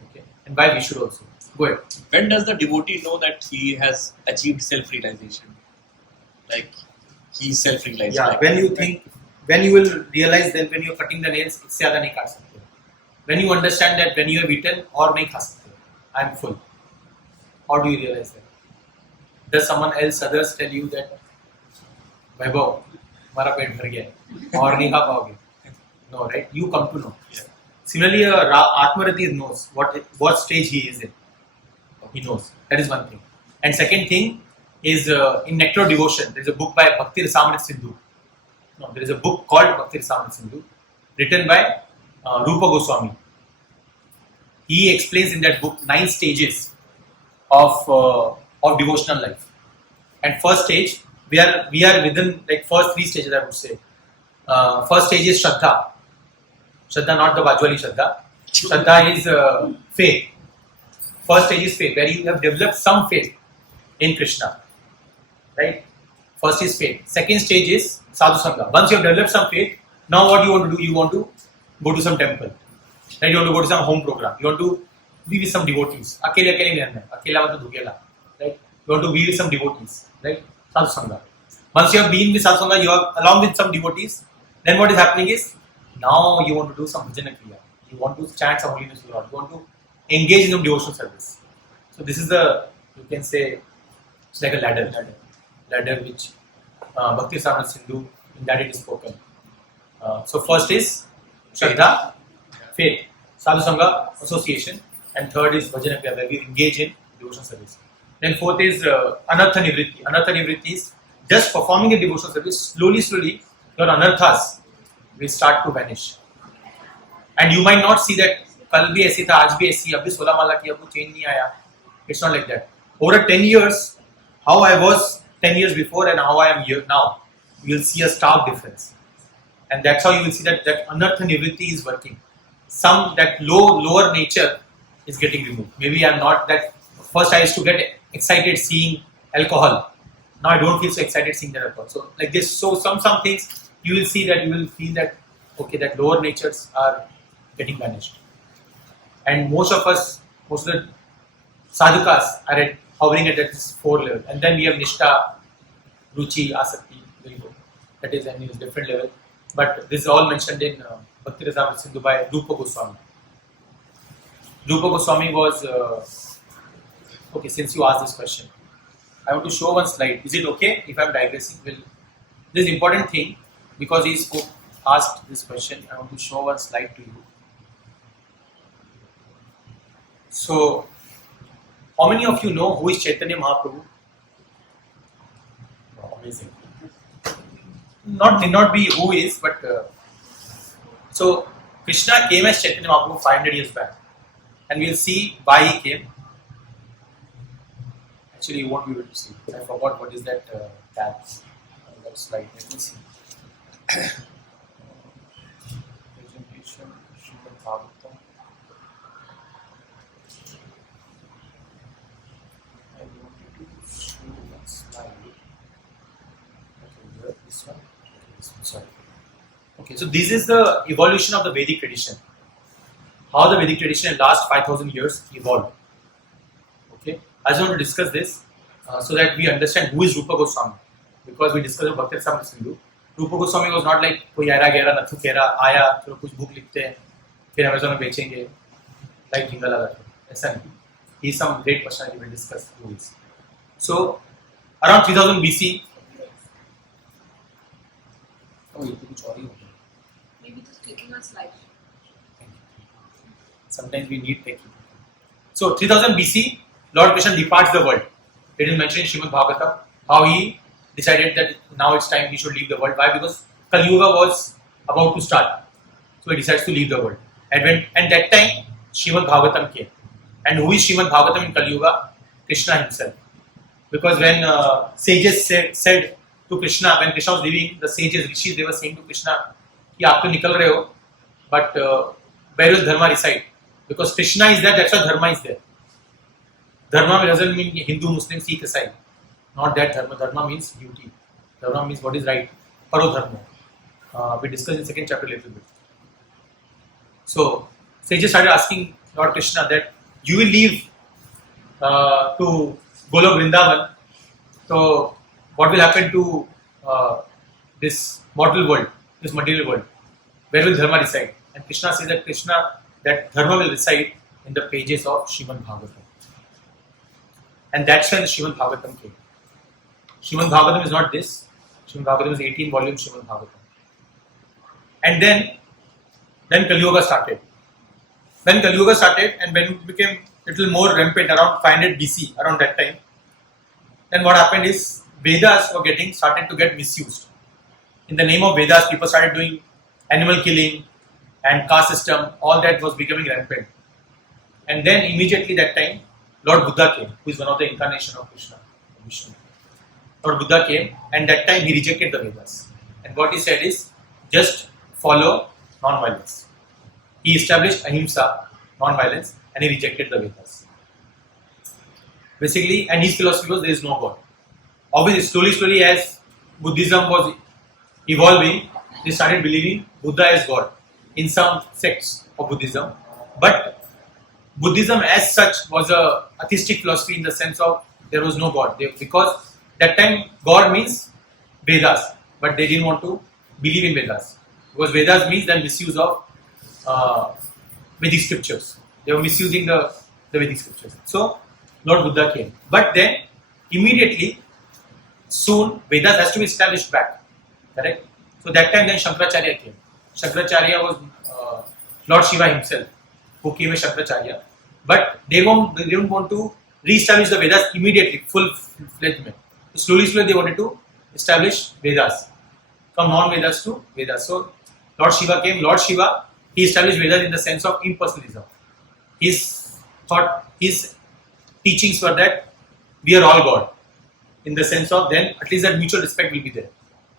Okay. And why we should also. Go ahead. When does the devotee know that he has achieved self-realization? Like he is self-realized. Yeah, like, when you will realize that when you are cutting the nails, इससे ज़्यादा नहीं काट सकते. When you understand that when you have eaten और नहीं खा सकते, I am full. How do you realize that? Does someone else, others tell you that वैभव हमारा पेट भर गया है और नहीं खा पाओगे? No, right? You come to know. Yeah. Similarly, Atmarati knows what stage he is in. He knows. That is one thing. And second thing is in Nectar of Devotion, there is a book by Bhakti Rasamrita Sindhu. No, there is a book called Bhakti Rasamrita Sindhu, written by Rupa Goswami. He explains in that book 9 stages of devotional life. And first stage, we are within like first 3 stages, I would say. First stage is Shraddha. Shraddha, not the Bajwali Shraddha. Shraddha is faith. First stage is faith, where you have developed some faith in Krishna. Right? First is faith. Second stage is Sadhu Sangha. Once you have developed some faith, now what you want to do? You want to go to some temple. Right? You want to go to some home program. You want to be with some devotees. Akela नहीं रहना है. Akela मतलब धुकेला. Right? You want to be with some devotees. Right? Sadhu Sangha. Once you have been with Sadhu Sangha, you are along with some devotees. Then what is happening is, now you want to do some bhajana kriya. You want to chant some holiness to the Lord. You want to engage in some devotional service. So this is you can say, it's like a ladder which Bhakti Rasamrita Sindhu, in that it is spoken. So first is Shraddha, faith, Sadhu Sangha, association, and third is bhajana kriya, where we engage in devotional service. Then fourth is Anartha Nivritti. Anartha Nivritti is just performing a devotional service. Slowly, your anarthas will start to vanish. And you might not see that कल भी ऐसी था, आज भी ऐसी, अभी 16 माला की, अब चेंज नहीं आया. It's not like that. Over 10 years, how I was 10 years before and how I am here now, you will see a stark difference. And that's how you will see that anartha nivritti is working. That lower nature is getting removed. Maybe I'm not that. First I used to get excited seeing alcohol. Now I don't feel so excited seeing that alcohol. So like this, so some things you will see that you will feel that okay, that lower natures are getting vanished. And most of the sadhakas are hovering at this 4 level. And then we have Nishtha, Ruchi, Asakti, very good. That is a different level. But this is all mentioned in Bhakti Rasamrita Sindhu by Rupa Goswami. Rupa Goswami was, okay, since you asked this question, I want to show one slide. Is it okay if I am digressing? Well, this is important thing, because he asked this question, I want to show one slide to you. So, How many of you know who is Chaitanya Mahaprabhu? Oh, amazing. Need not be who is, but so Krishna came as Chaitanya Mahaprabhu 500 years back, and we'll see why he came. Actually, you won't be able to see. I forgot what is that tab. That slide. Let me see. Presentation, Srimad Bhagavatam. I want you to show one slide. Okay, this one. Okay, this one. Sorry. Okay, so this is the evolution of the Vedic tradition. How the Vedic tradition in the last 5,000 years evolved. Okay, I just want to discuss this so that we understand who is Rupa Goswami. Because we discussed Bhakti Rasamrita Sindhu. Rupa Goswami was not like कोई आया गया नथु केरा आया चलो कुछ book लिखते हैं फिर अमेज़न में बेचेंगे like जिंगल लगा के ऐसा नहीं. He is some great personality we will discuss who is. So around 3000 BC. Oh, ये तो कुछ और ही हो गया. Maybe just clicking on slide. Sometimes we need taking. So 3000 BC, Lord Krishna departs the world. It is mentioned in Srimad Bhagavatam how he decided that now it's time he should leave the world. Why? Because Kali Yuga was about to start. So he decides to leave the world. And that time Srimad Bhagavatam came. And who is Srimad Bhagavatam in Kali Yuga? Krishna himself. Because when sages said to Krishna, when Krishna was leaving, the sages, rishis, they were saying to Krishna, कि आप तो निकल रहे हो, but where does dharma reside? Because Krishna is there, that's why dharma is there. Dharma doesn't mean Hindu, Muslim, Sikh, Isai. Not that dharma. Dharma means duty. Dharma means what is right. Paro dharma. We discussed in second chapter a little bit. So, sages started asking Lord Krishna that you will leave to Golok Vrindavan. So, what will happen to this mortal world, this material world? Where will dharma reside? And Krishna says that dharma will reside in the pages of Srimad Bhagavatam. And that's when Srimad Bhagavatam came. Srimad Bhagavatam is not this. Srimad Bhagavatam is 18 volumes Srimad Bhagavatam. And then Kali Yuga started. When Kali Yuga started and when it became a little more rampant around 500 BC, around that time, then what happened is Vedas were started to get misused. In the name of Vedas, people started doing animal killing and caste system, all that was becoming rampant. And then immediately that time, Lord Buddha came, who is one of the incarnation of Krishna, Vishnu. Lord Buddha came, and that time he rejected the Vedas. And what he said is, just follow non-violence. He established ahimsa, non-violence, and he rejected the Vedas. Basically, and his philosophy was there is no God. Obviously, slowly as Buddhism was evolving, they started believing Buddha as God in some sects of Buddhism. But Buddhism as such was a atheistic philosophy in the sense of there was no God. Because that time God means Vedas, but they didn't want to believe in Vedas. Because Vedas means the misuse of Vedic scriptures. They were misusing the Vedic scriptures. So Lord Buddha came. But then immediately, soon Vedas has to be established back. Correct? So that time then Shankaracharya came. Shankaracharya was Lord Shiva himself who came as Shankaracharya. But they don't want to re-establish the Vedas immediately, full-fledged. So slowly they wanted to establish Vedas. From non-Vedas to Vedas. So Lord Shiva came. Lord Shiva, he established Vedas in the sense of impersonalism. His teachings were that we are all God. In the sense of then at least that mutual respect will be there.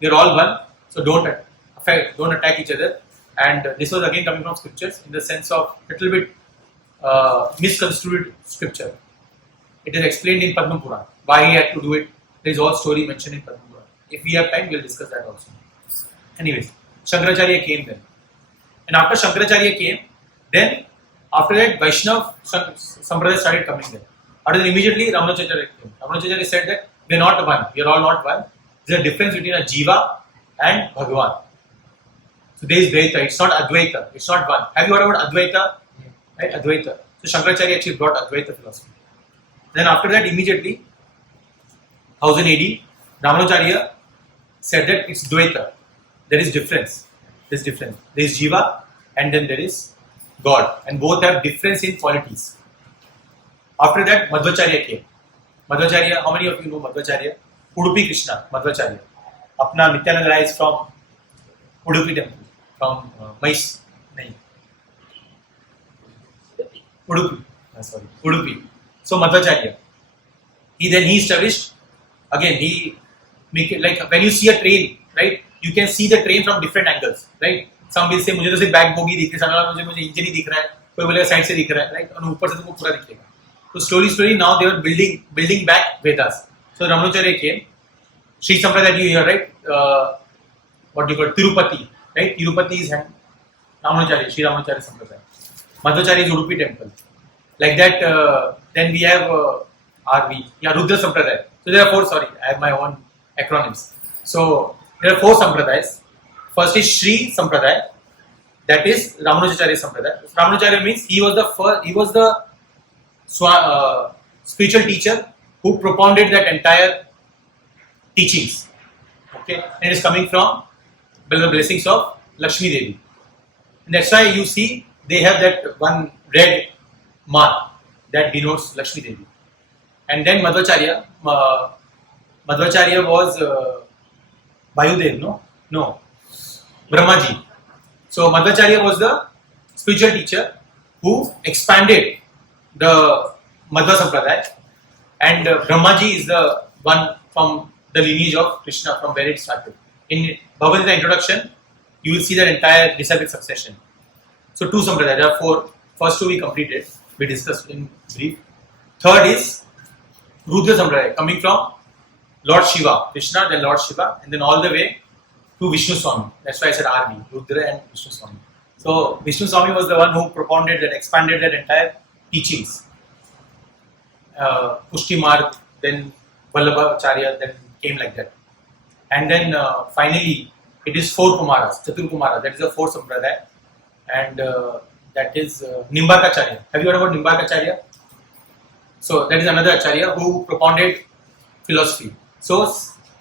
We are all one, so don't attack each other. And this was again coming from scriptures in the sense of little bit misconstrued scripture. It is explained in Padma Puran why he had to do it. There is all story mentioned in Padma Puran. If we have time, we will discuss that also. Anyways, Shankaracharya came then. And after Shankaracharya came, then after that Vaishnav Sampradaya started coming there. After that immediately Ramanujacharya came. Ramanujacharya said that we are not one, we are all not one. There is a difference between a Jiva and Bhagavan. So there is Dvaita, it's not Advaita, it's not one. Have you heard about Advaita? Right, Advaita. So Shankaracharya actually brought Advaita philosophy. Then after that immediately, 1000 AD, Ramanujacharya said that it's Dvaita. There is difference. There is difference. There is Jiva and then there is God. And both have difference in qualities. After that, Madhvacharya came. Madhvacharya, how many of you know Madhvacharya? Udupi Krishna, Madhvacharya. Apna Nityananda Rai is from Udupi temple, from Mais. Nahi. Udupi. Sorry, Udupi. So Madhvacharya. He established, again, he make it like when you see a train, right? You can see the train from different angles, right? Some will say, मुझे तो सिर्फ back bogie दिख रही है, मुझे engine ही दिख रहा है, कोई बोलेगा साइड से दिख रहा है, right? और ऊपर से तुमको पूरा दिखेगा. So slowly now they were building back Vedas. So Ramanujacharya came. Sri Sampradaya you hear, right? What do you call Tirupati, right? Tirupati is Ramanujacharya, Sri Ramanujacharya Sampradaya. Madhvacharya is Udupi temple. Like that, then we have Rudra Sampradaya. So there are four, sorry, I have my own acronyms. So there are four Sampradayas. First is Sri Sampradaya, that is Ramanujacharya Sampradaya. Ramanujacharya means he was the spiritual teacher who propounded that entire teachings. Okay, and it is coming from the blessings of Lakshmi Devi. And that's why you see they have that one red mark that denotes Lakshmi Devi. And then Madhvacharya was Vayudev, no, Brahmaji. So Madhvacharya was the spiritual teacher who expanded the Madhva Sampradaya, and Brahmaji is the one from the lineage of Krishna, from where it started. In Bhagavad Gita introduction, you will see that entire disciplic succession. So two Sampradaya, there are four. First two we completed, we discussed in brief. Third is Rudra Sampradaya, coming from Lord Shiva, Krishna, then Lord Shiva, and then all the way to Vishnu Swami. That's why I said RV, Rudra and Vishnu Swami. So Vishnu Swami was the one who propounded that, expanded that entire teachings. Pushti Marg, then Vallabhacharya, then came like that. And then finally, it is four Kumaras, Chatur Kumara, that is the fourth Sampradaya. And that is Nimbarkacharya. Have you heard about Nimbarkacharya? So that is another Acharya who propounded philosophy. So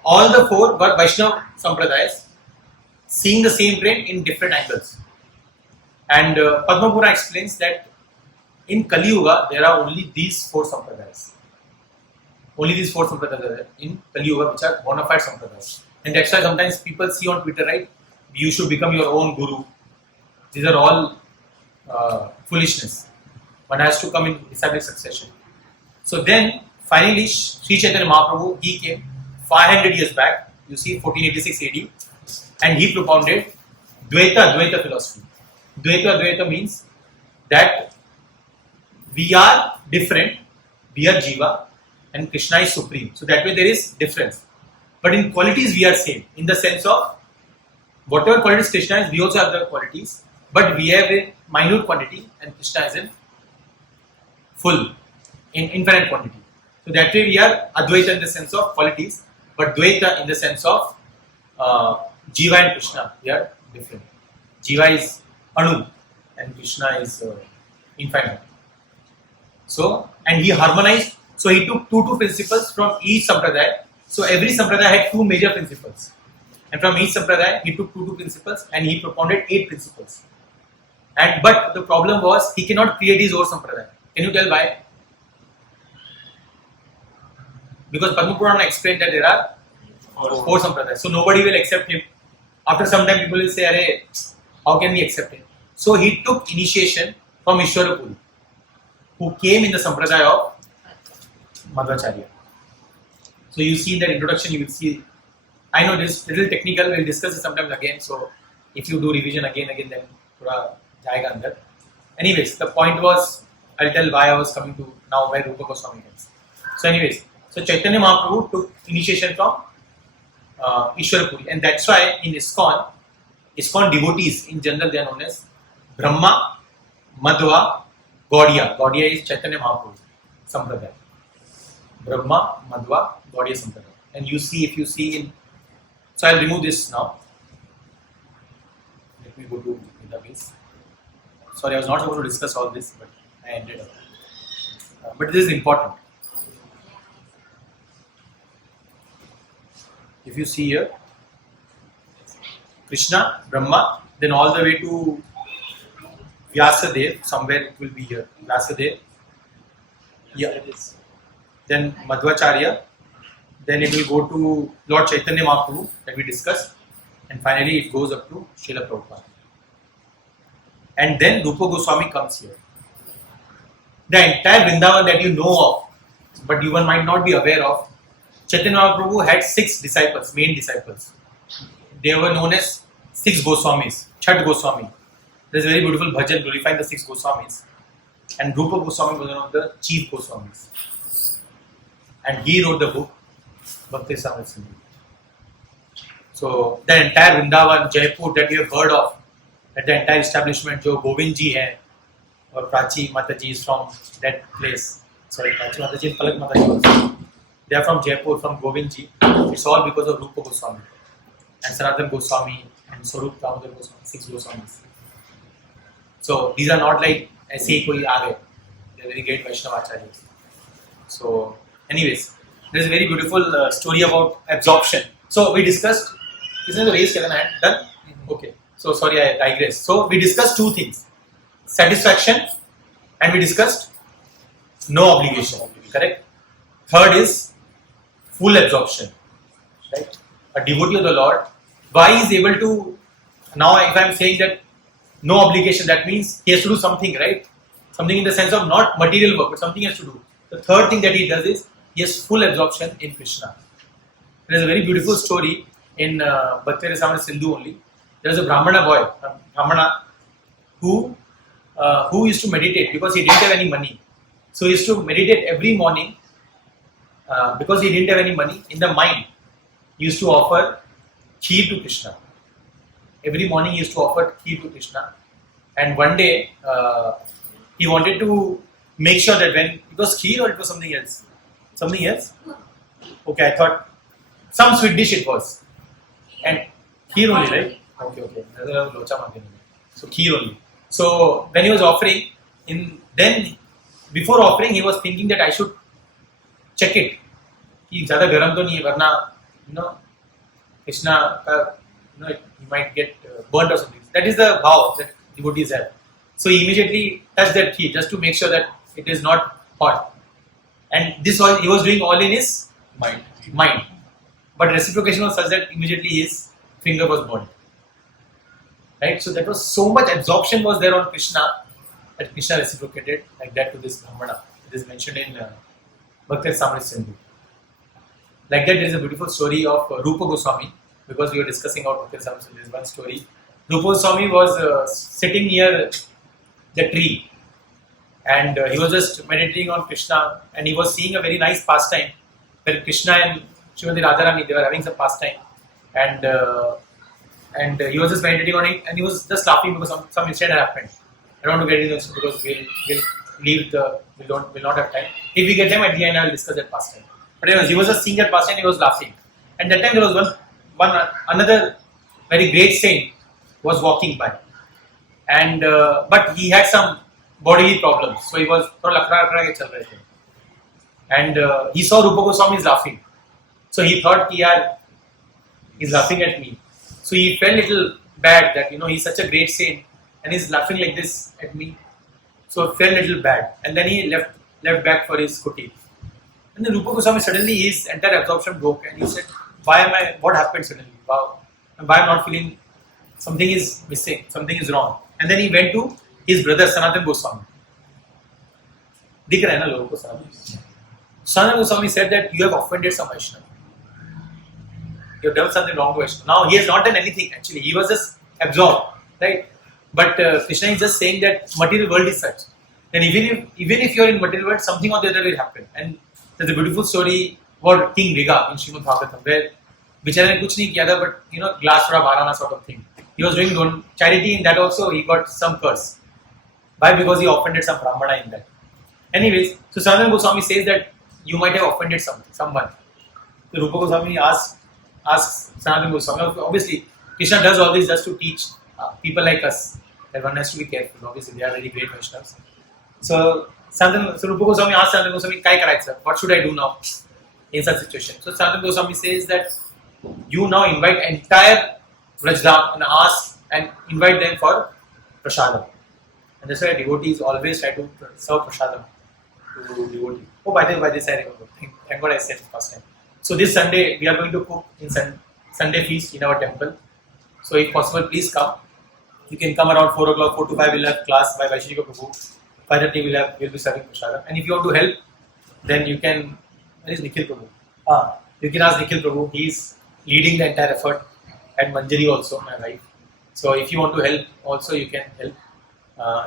all the four were Vaishnava Sampradayas, seeing the same train in different angles. And Padma Purana explains that in Kali Yuga there are only these four Sampradayas. Only these four Sampradayas are there in Kali Yuga, which are bona fide Sampradayas. And that's why sometimes people see on Twitter, right? You should become your own guru. These are all foolishness. One has to come in disciplic succession. So then, finally, Sri Chaitanya Mahaprabhu, he came 500 years back, you see 1486 AD, and he propounded Dvaita philosophy. Dvaita means that we are different, we are Jiva, and Krishna is supreme. So that way there is difference. But in qualities we are same, in the sense of whatever qualities Krishna is, we also have the qualities, but we have a minute quantity and Krishna is in full, in infinite quantity. So that way we are Advaita in the sense of qualities, but Dvaita in the sense of Jiva and Krishna, we are different. Jiva is Anu and Krishna is infinite. So, and he harmonized, so he took two principles from each Sampradaya. So every Sampradaya had two major principles. And from each Sampradaya, he took two principles and he propounded 8 principles. But the problem was, he cannot create his own Sampradaya. Can you tell why? Because Padma Purana explained that there are 4 Sampradayas. So nobody will accept him. After some time, people will say, Arey, how can we accept him? So he took initiation from Ishwarapuri, who came in the Sampradaya of Madhvacharya. So you see in that introduction, you will see, I know this little technical, we'll discuss it sometimes again. So if you do revision again, then thoda jayega andar. Anyways, the point was, I'll tell why I was coming to now where Rupa Goswami is. So anyways, so Chaitanya Mahaprabhu took initiation from Ishwarapuri, and that's why in ISKCON devotees in general, they are known as Brahma, Madhva, Gaudiya. Gaudiya is Chaitanya Mahaprabhu Sampradaya. Brahma, Madhva, Gaudiya Sampradaya. And you see, if you see in, so I'll remove this now. Let me go to the base. Sorry, I was not able to discuss all this, but I ended up. But this is important. If you see here, Krishna, Brahma, then all the way to Vyasadev, somewhere it will be here, Vyasadev, Yeah. That is Then Madhvacharya, then it will go to Lord Chaitanya Mahaprabhu that we discussed, and finally it goes up to Srila Prabhupada. And then Rupa Goswami comes here. The entire Vrindavan that you know of, but you one might not be aware of, Chaitanya Mahaprabhu had 6 disciples, main disciples. They were known as 6 Goswamis, Chhat Goswami. There's a very beautiful bhajan glorifying the 6 Goswamis. And Rupa Goswami was one of the chief Goswamis. And he wrote the book Bhakti Rasamrita Sindhu. So the entire Vrindavan, Jaipur that you have heard of, that the entire establishment, Jo Govind ji hai, or Prachi Mataji is from that place. Sorry, Prachi Mataji and Palak Mataji also. They are from Jaipur, from Govind ji. It's all because of Rupa Goswami and Sanatan Goswami and Swarup Damodar Goswami, 6 Goswamis. So these are not like ऐसे कोई आ गए. They are very great Vaishnava acharyas. So anyways, there is a very beautiful story about absorption. So we discussed. Isn't the raise Kevin hand done? Okay. So sorry, I digress. So we discussed 2 things: satisfaction, and we discussed no obligation. Correct. Third is full absorption. Right. A devotee of the Lord, why he is able to? Now, if I am saying that no obligation, that means he has to do something, right? Something in the sense of not material work, but something he has to do. The third thing that he does is he has full absorption in Krishna. There is a very beautiful story in Bhakti Rasamrita Sindhu only. There was a Brahmana boy, a Brahmana, who used to meditate because he didn't have any money. So he used to meditate every morning because he didn't have any money. In the mind, he used to offer kheer to Krishna. Every morning he used to offer kheer to Krishna. And one day he wanted to make sure that when it was kheer or it was something else. Something else? Okay, I thought some sweet dish it was. And kheer only, right? Okay. So kheer only. So when he was offering, then before offering he was thinking that I should check it. कि ज़्यादा गरम तो नहीं है वरना Krishna he might get burnt or something. That is the vow that devotees have. So he immediately touched that kheer just to make sure that it is not hot. And this all he was doing all in his mind. But reciprocation was such that immediately his finger was burnt. Right? So that was so much absorption was there on Krishna that Krishna reciprocated like that to this Brahmana. It is mentioned in Bhakti Rasamrita Sindhu. Like that, there is a beautiful story of Rupa Goswami, because we were discussing about Bhakti Rasamrita Sindhu. There is one story. Rupa Goswami was sitting near the tree and he was just meditating on Krishna, and he was seeing a very nice pastime where Krishna and Srimati Radharani, they were having some pastime, and he was just meditating on it, and he was just laughing because some incident happened. I don't want to get into this because we'll not have time. If we get time at the end, I will discuss that pastime. But anyways, he was just seeing that pastime, he was laughing. And that time there was another very great saint was walking by, and but he had some bodily problems, so he was and he saw Rupa Goswami is laughing, so he thought he's laughing at me. So he felt a little bad that he's such a great saint and he's laughing like this at me. So it felt a little bad, and then he left back for his kuti. And then Rupa Goswami suddenly his entire absorption broke, and he said, what happened suddenly? Wow, and why I'm not feeling, something is missing, something is wrong. And then he went to his brother Sanatan Goswami. Dikh raha hai na logo ko Sanatan. Sanatan Goswami said that you have offended some Vaishnava. You have done something wrong to Vaishnava. Now he has not done anything actually. He was just absorbed, right? But Krishna is just saying that material world is such. Then even if you are in material world, something or the other will happen. And there's a beautiful story about King Riga in Srimad Bhagavatam, where बिचारे ने कुछ नहीं किया था, but glass थोड़ा बाराना sort of thing. He was doing charity in that also. He got some curse. Why? Because he offended some Brahmana in that. Anyways, so Sanatan Goswami says that you might have offended someone. So Rupa Goswami asks Sanatan Goswami. Obviously, Krishna does all this just to teach people like us that one has to be careful. Obviously, they are very great Vaishnavas. So Rupa Goswami asks Sanatan Goswami, "Kai karai sir? What should I do now in such situation?" So Sanatan Goswami says that you now invite entire Vrajram and ask and invite them for prasadam. And that's why devotees always try to serve prasadam to to devotee. Oh, by this I remember. Thank God I said first time. So this Sunday we are going to cook in Sunday feast in our temple. So if possible, please come. You can come around 4 o'clock, 4 to 5 we'll have class by Vaishnika Prabhu. 5:30 we'll be serving Prashadam. And if you want to help, then you can. Where is Nikhil Prabhu? You can ask Nikhil Prabhu. He's leading the entire effort, and Manjari also, my wife. So if you want to help, also you can help,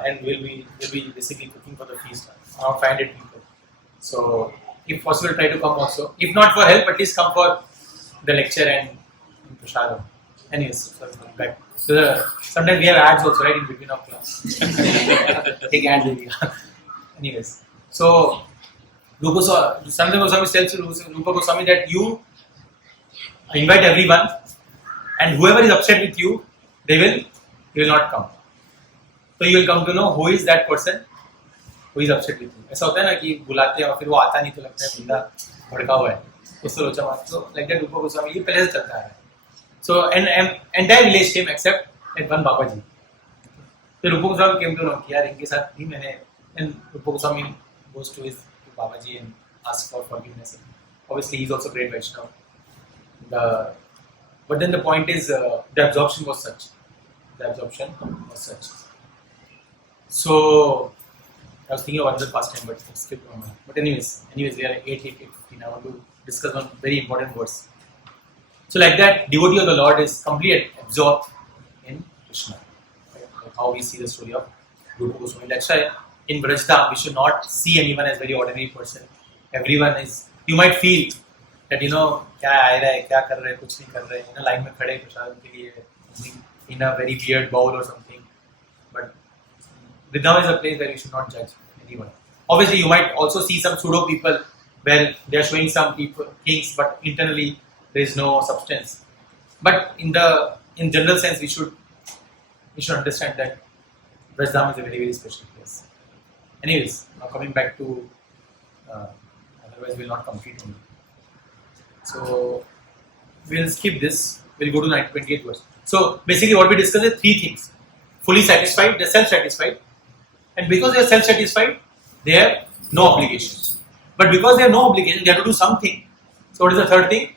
and we'll be basically cooking for the feast, around 500 people. So if possible, try to come also. If not for help, at least come for the lecture and Prashadam. Anyways, sorry, back. So sometimes we have ads also, right, in between of class. Take ad maybe. Anyways, so Sanatana Goswami tells Rupa Goswami that you invite everyone, and whoever is upset with you, he will not come. So you will come to know who is that person who is upset with you. ऐसा होता है ना कि बुलाते हैं और फिर वो आता नहीं तो लगता है बंदा भड़का हुआ है, उससे लोचा मार. So like that Rupa Goswami ये पहले से चलता है. So and entire village came except that one Babaji. So Rupa Goswami came to know कि यार इनके साथ नहीं मैंने, and Rupa Goswami goes to his Babaji and asks for forgiveness. Obviously he is also great Vaishnava. But then the point is the absorption was such. So I was thinking of another pastime, but it skipped my mind. But anyways, we are at 8:15. I want to discuss one very important verse. So like that, devotee of the Lord is completely absorbed in Krishna. Right? Like how we see the story of Rupa Goswami. That's why in Brajdham we should not see anyone as very ordinary person. Everyone is. You might feel that क्या आ रहा है, क्या कर रहे हैं, कुछ नहीं कर रहे हैं, लाइन में खड़े प्रसाद के लिए in a very weird bowl or something. But Vrindavan is a place where you should not judge anyone. Obviously, you might also see some pseudo people where they are showing some people things, but internally there is no substance. But in general sense, we should understand that Brajdham is a very, very special place. Anyways, now coming back to otherwise we'll not complete only. So we'll skip this. We'll go to 28th verse. So basically, what we discussed is three things: fully satisfied, they're self-satisfied, and because they are self-satisfied, they have no obligations. But because they have no obligation, they have to do something. So what is the third thing?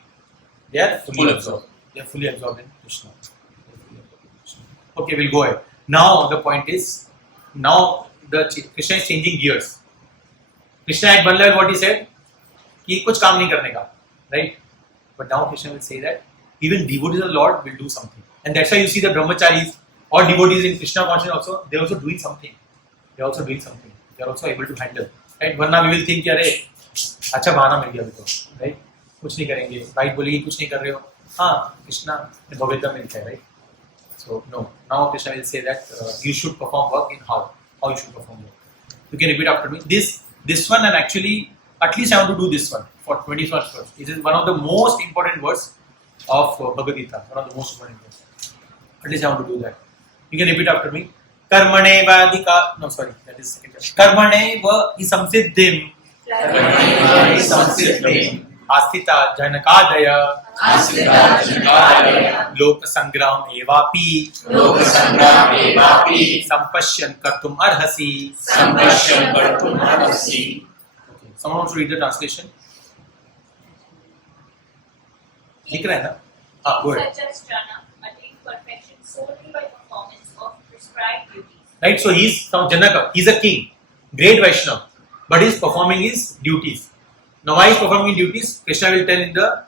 They are fully absorbed. They are fully absorbed in Krishna. Okay, we'll go ahead. Now the point is, now Krishna is changing gears. Krishna at one level, what he said, कि कुछ काम नहीं करने का, right? But now Krishna will say that even devotees of the Lord will do something, and that's why you see the brahmacharis or devotees in Krishna consciousness also, they're also doing something. They're also able to handle. Right? वरना we will think कि अरे अच्छा बहाना मिल गया अभी तो, right? कुछ नहीं करेंगे, right बोलेगी कुछ नहीं कर रहे हो, हाँ कृष्णा भगवद्गीता में लिखा है, right? So no, now Krishna will say that you should perform work in how you should perform work. You can repeat after me. This one, and actually at least I want to do this one for 21st verse. It is one of the most important verse of Bhagavad Gita. One of the most important verse. At least I want to do that. You can repeat after me. Karmane vadika. No, sorry, that is second verse. Karmane va isamsiddhim. Astita janakadaya. Lok sangram evapi. Sampashyan kartum arhasi. Okay. Someone wants to read the translation? लिख रहा है ना? हाँ, go ahead. Such as Jana attain perfection solely by performance of prescribed duties. Right, so he's from Janaka. He's a king, great Vaishnava, but he's performing his duties. Now, why he's performing his duties? Krishna will tell in the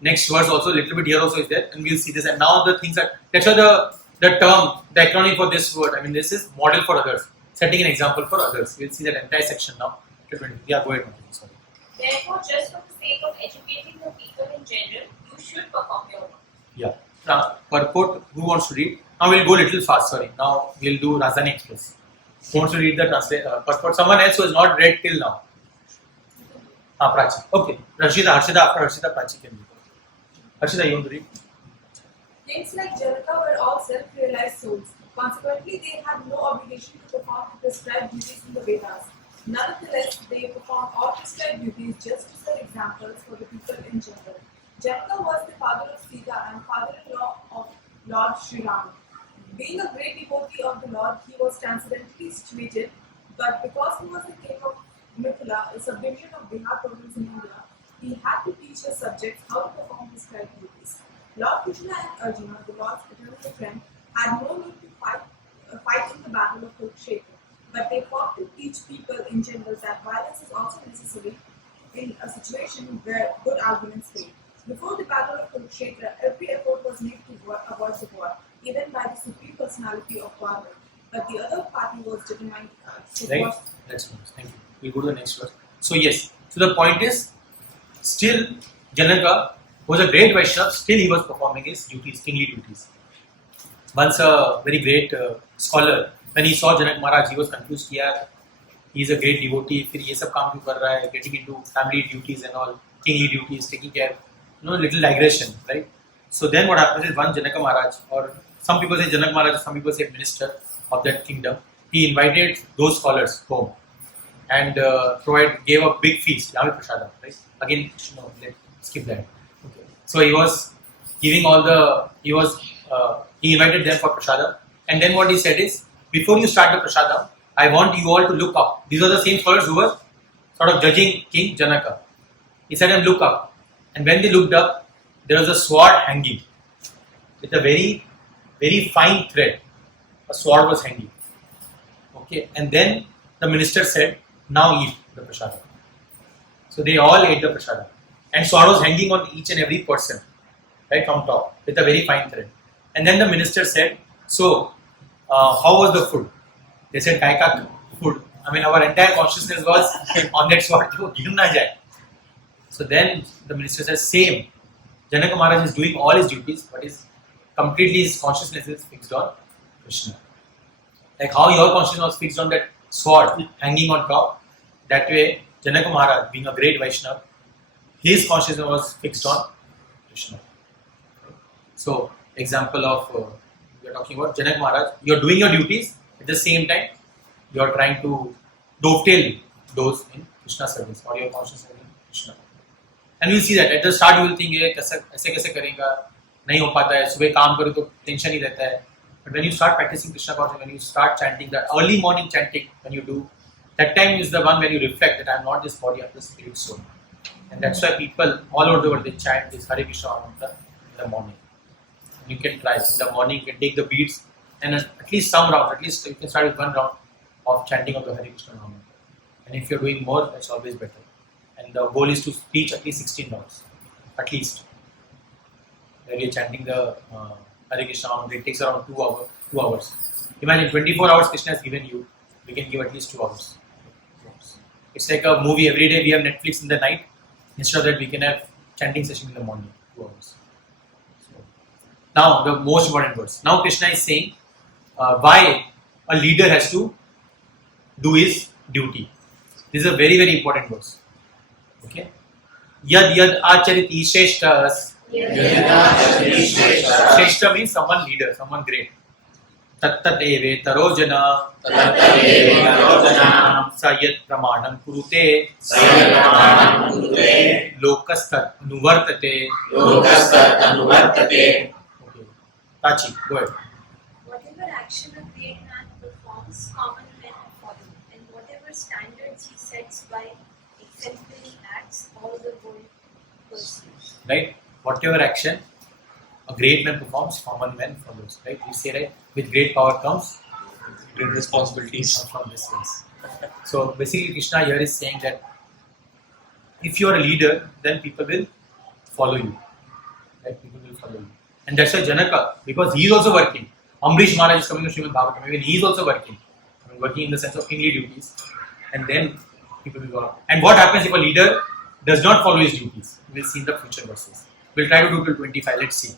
next verse also. A little bit here also is there, and we'll see this. And now the things are. That's why the term, the acronym for this word. I mean, this is model for others, setting an example for others. We'll see that entire section now. Yeah, go ahead. Sorry. Therefore, just for the sake of educating the people in general, you should perform your work. Yeah. Now, purport, who wants to read? Now we'll go a little fast, sorry. Now we'll do Rajdhani Express. Who wants to read the purport? Someone else who has not read till now. Prachi. Okay. Harshita, after Harshita, Prachi can read. Harshita, you want to read? Kings like Janaka were all self-realized souls. Consequently, they had no obligation to perform the prescribed duties in the Vedas. Nonetheless, they performed all prescribed duties just to set examples for the people in general. Janaka was the father of Sita and father-in-law of Lord Sri Ram. Being a great devotee of the Lord, he was transcendently situated, but because he was the king of Mithila, a subdivision of Bihar province in India, he had to teach his subjects how to perform his tribe duties. Lord Krishna and Arjuna, the Lord's eternal friend, had no need to fight in the battle of Kurukshetra, but they fought to teach people in general that violence is also necessary in a situation where good arguments fail. Before the battle of Kurukshetra, every effort was made to avoid the war, even by the supreme personality of power. But the other party was determined to Right? force. That's nice. Thank you. We'll go to the next verse. So yes. So the point is, still Janaka was a great Vaishnava. Still he was performing his duties, kingly duties. Once a very great scholar, when he saw Janak Maharaj, he was confused. Yeah, he is a great devotee. फिर ये सब काम क्यों कर रहा है? Getting into family duties and all, kingly duties, taking care, little digression, right? So then what happens is one Janaka Maharaj, or some people say Janak Maharaj, some people say minister of that kingdom, he invited those scholars home and gave a big feast, Yami Prasadam, right? Again, let's skip that. Okay. So he was giving he invited them for prasadam, and then what he said is, before you start the prasadam, I want you all to look up. These are the same scholars who were sort of judging King Janaka. He said, and look up. And when they looked up, there was a sword hanging with a very, very fine thread. A sword was hanging. Okay, and then the minister said, now eat the prasadam. So they all ate the prasadam. And sword was hanging on each and every person, right, from top, with a very fine thread. And then the minister said, so, how was the food? They said, Kai ka food. I mean, our entire consciousness was on that sword to give na jai. So then the minister says, same. Janaka Maharaj is doing all his duties, but his consciousness is fixed on Krishna. Like how your consciousness was fixed on that sword hanging on top, that way Janaka Maharaj, being a great Vaishnava, his consciousness was fixed on Krishna. So, example of we are talking about Janaka Maharaj, you are doing your duties, at the same time you are trying to dovetail those in Krishna service or your consciousness in Krishna. And you will see that at the start you will think, ऐसे कैसे करेगा, नहीं हो पाता है, सुबह काम करो तो टेंशन ही रहता है. But when you start practicing Krishna consciousness, when you start chanting, that early morning chanting, when you do, that time is the one when you reflect that I am not this body, I am the spirit soul. And that's why people all over the world, they chant this Hare Krishna mantra in the morning. And you can try. In the morning, you can take the beats and at least some round, at least you can start with one round of chanting of the Hare Krishna mantra. And if you're doing more, that's always better. And the goal is to reach at least 16 rounds. At least. Where you're chanting the Hare Krishna mantra, it takes around 2 hours. Imagine 24 hours Krishna has given you, we can give at least 2 hours. It's like a movie, every day we have Netflix in the night. Instead of that, we can have chanting session in the morning, 2 hours. So, now, the most important verse. Now, Krishna is saying why a leader has to do his duty. This is a very, very important verse. Okay? Yad yad achariti shreshtas. Shreshta means someone leader, someone great. Tattat eve tarojana. Sayat pramanam kurute. Lokastat anuvartate. Okay. Tachi, go ahead. Whatever action a great man performs, common men follow, and whatever standards he sets by exemplary acts, all the world pursues. Right? Whatever action a great man performs, common man follows. Right? We say, right? With great power comes Great responsibilities. from this sense. So basically, Krishna here is saying that if you are a leader, then people will follow you. Right? People will follow you. And that's why Janaka, because he is also working. Amrish Maharaj is coming to Srimad Bhagavatam, even he is also working. I mean, working in the sense of kingly duties. And then people will go. And what happens if a leader does not follow his duties? We'll see in the future verses. We'll try to do till 25, let's see.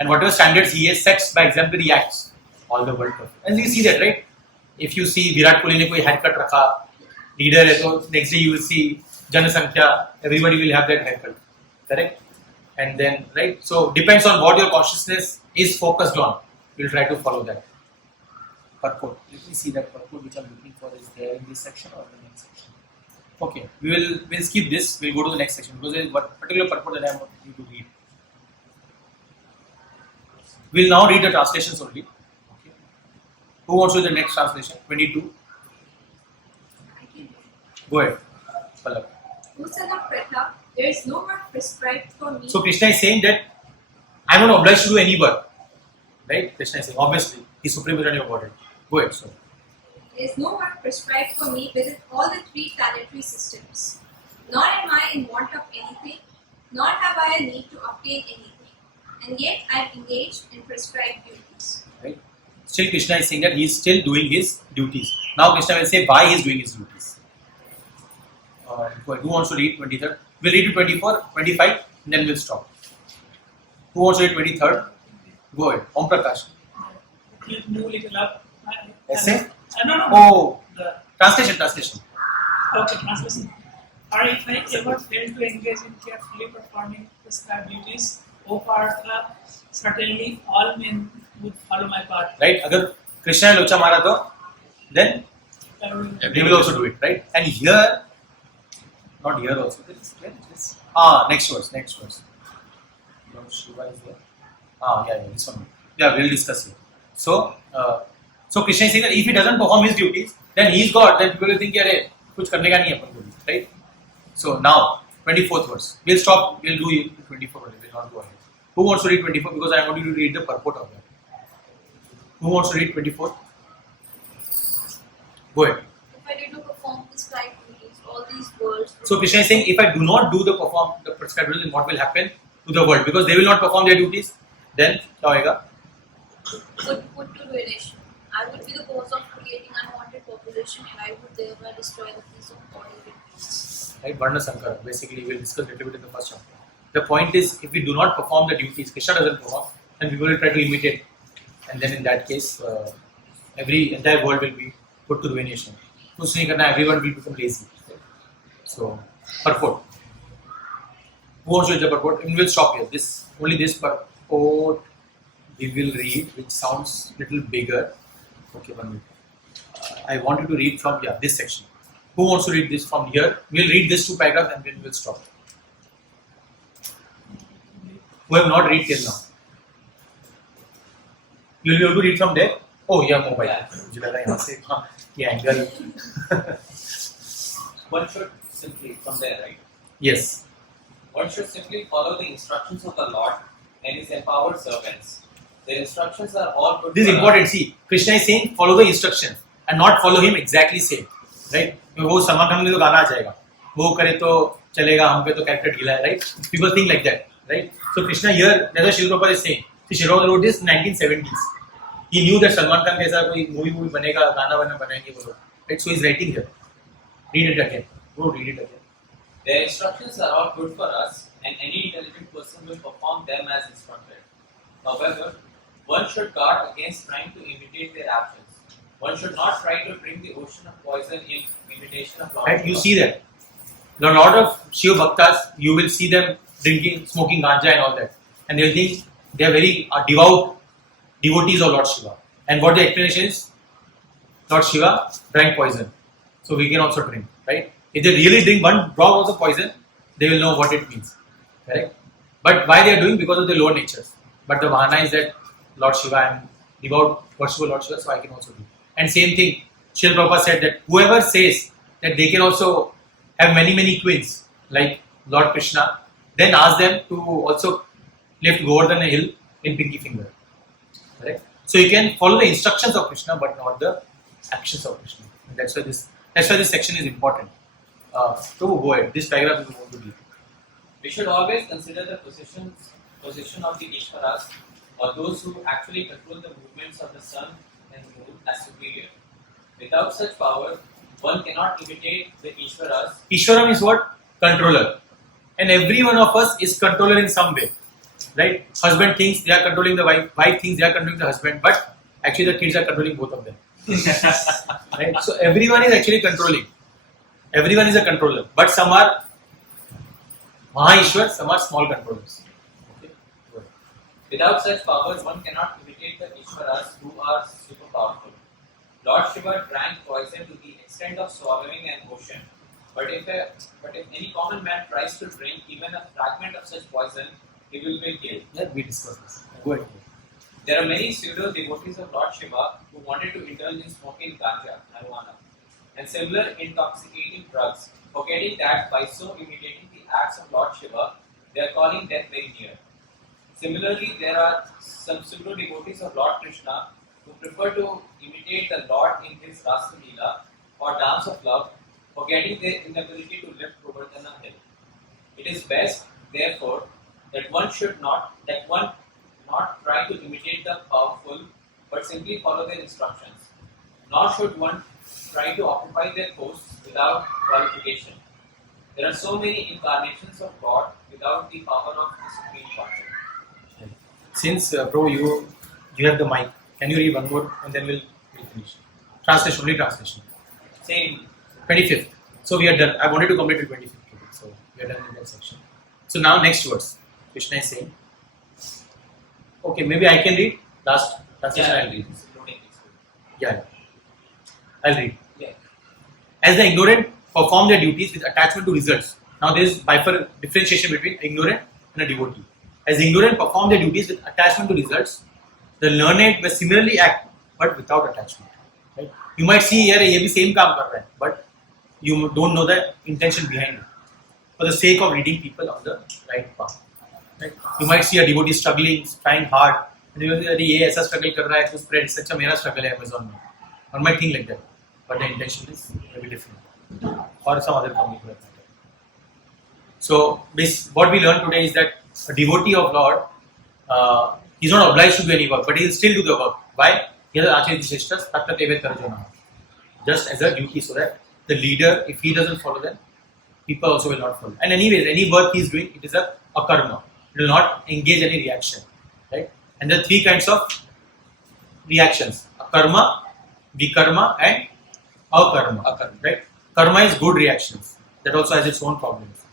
And whatever standards he has sets by example, he acts. All the world perfect. And you see that, right? If you see Virat Kohli ne koi haircut rakha, leader hai, so next day you will see Janasankhya, everybody will have that haircut. Correct? And then, right? So depends on what your consciousness is focused on. We'll try to follow that. Purport. Let me see that purport which I'm looking for is there in this section or the next section. Okay, we'll skip this. We'll go to the next section because there is one particular purport that I want you to read. We'll now read the translations only. Okay. Who wants to do the next translation? 22. Go ahead. Pallab. Usada Pratha, there is no work prescribed for me. So Krishna is saying that I am not obliged to do any work. Right? Krishna is saying, obviously, he is supreme authority of Godhead. Go ahead. So. There is no work prescribed for me within all the three planetary systems. Nor am I in want of anything, nor have I a need to obtain anything. And yet I am engaged in prescribed duties. Right? Still Krishna is saying that he is still doing his duties. Now Krishna will say why he is doing his duties. Who wants to read 23rd? We'll read to 24, 25, and then we'll stop. Who wants to read 23rd? Go ahead. Om Prakash. Move little up. Essay? No. Oh, The, translation. okay, translation. Or if I ever fail to engage in carefully performing prescribed duties, O Partha, certainly all men would follow my path. Right? Agar Krishna ne locha mara to, then Everyone- they will also do it. Right? And here, not here also. Where is this? Next verse. Lord Shiva is there. Yeah, this one. Yeah, we'll discuss here. So Krishna is saying that if he doesn't perform his duties, then he is God. Then people will think, "Arey, kuch karne ka nahi hai apan ko," right? So now, 24th verse. We'll stop. We'll do 24. We'll not go ahead. Who wants to read 24? Because I want you to read the purport of that. Who wants to read 24? Go ahead. If I did to perform prescribed duties, all these words. So Krishna is saying, if I do not do the prescribed duties, then what will happen to the world? Because they will not perform their duties. Then क्या होएगा? Would put to ruination. I would be the cause of creating unwanted population, and I would thereby destroy the peace of all living beings. Right, Varna Sankara. Basically, we'll discuss a little bit in the first chapter. The point is, if we do not perform the duties, Krishna doesn't perform, then people will try to imitate, and then in that case, entire world will be put to ruination. कुछ नहीं करना, everyone will become lazy. So, purport. Who wants to read the purport? And we'll stop here. Only this purport we will read, which sounds little bigger. Okay, 1 minute. I wanted to read from this section. Who wants to read this from here? We'll read this 2 paragraphs and then we'll stop. Who have not read till now? You'll be able to read from there? Oh, yeah, mobile. मुझे लगा यहाँ से ये angle. One should simply, from there, right? Yes. One should simply follow the instructions of the Lord and His empowered servants. The instructions are all good. This is for important. us. See, Krishna is saying follow the instructions and not follow him exactly same. Right? वो सलमान खान में तो गाना आ जाएगा. वो करे तो चलेगा, हम पे तो कैरेक्टर ढीला है. Right? People think like that. Right? So Krishna here, that's what Srila Prabhupada is saying. See, Srila Prabhupada wrote this in 1970s. He knew that Salman Khan कैसा कोई movie बनेगा, गाना बनाएंगे वो लोग. Right? So he's writing here. Read it again. Go read it again. Their instructions are all good for us, and any intelligent person will perform them as instructed. However, one should guard against trying to imitate their actions. One should not try to drink the ocean of poison in imitation of Lord Right? You Shiva. see that. A lot of Shiva Bhaktas, you will see them drinking, smoking ganja and all that. And they'll think they are very devout devotees of Lord Shiva. And what the explanation is, Lord Shiva drank poison. So we can also drink. Right? If they really drink one drop of the poison, they will know what it means. Correct? But why they are doing? Because of the lower natures. But the Vahana is that Lord Shiva, I am devout worship of Lord Shiva, so I can also do. And same thing, Srila Prabhupada said that whoever says that they can also have many twins, like Lord Krishna, then ask them to also lift Govardhana hill in pinky finger. Correct? So you can follow the instructions of Krishna, but not the actions of Krishna. And that's why this section is important. So go ahead. This paragraph is going to be. We should always consider the position of the Ishvaras, or those who actually control the movements of the sun and moon, as superior. Without such power, one cannot imitate the Ishvaras. Ishwaram is what? Controller. And every one of us is controller in some way. Right? Husband thinks they are controlling the wife, wife thinks they are controlling the husband, but actually the kids are controlling both of them. Right? So everyone is actually controlling. Everyone is a controller. But some are Mahaishwar, some are small controllers. Okay? Go ahead. Without such powers, one cannot imitate the Ishvaras who are super powerful. Lord Shiva drank poison to the extent of swallowing an ocean. But if any common man tries to drink even a fragment of such poison, he will be killed. Let me discuss this. Go ahead. There are many pseudo devotees of Lord Shiva who wanted to indulge in smoking ganja, marijuana. and similar intoxicating drugs, forgetting that by so imitating the acts of Lord Shiva, they are calling death very near. Similarly, there are some pseudo devotees of Lord Krishna who prefer to imitate the Lord in his Rasa Leela or dance of love, forgetting their inability to lift Govardhana hill. It is best, therefore, that one not try to imitate the powerful, but simply follow their instructions. Nor should one try to occupy their posts without qualification. There are so many incarnations of God without the power of the Supreme Godhead. Since bro, you have the mic, can you read one more and then we'll finish. Translation, only translation. Same. 25th. So we are done. I wanted to complete the 25th today, so we are done with that section. So now next verse. Krishna is saying, okay, maybe I can read last translation. I'll read. Yeah. I'll read. Yeah. As the ignorant perform their duties with attachment to results. Now there is differentiation between ignorant and a devotee. As the ignorant perform their duties with attachment to results, the learned will similarly act but without attachment. Right? You might see here, ये भी same काम कर रहा है, but you don't know the intention behind it. For the sake of leading people on the right path. Right? You might see a devotee struggling, trying hard. And you will say, ये ऐसा struggle कर रहा है तो spread सच्चा मेरा struggle है Amazon में. One might think like that, but the intention is maybe different, or some other company. So, what we learned today is that a devotee of Lord, he's not obliged to do any work, but he will still do the work. Why? Just as a duty, so that the leader, if he doesn't follow them, people also will not follow. And anyways, any work he is doing, it is a karma. It will not engage any reaction, right? And there are three kinds of reactions: karma, vikarma, and akarma. Right? Karma is good reactions. That also has its own problems.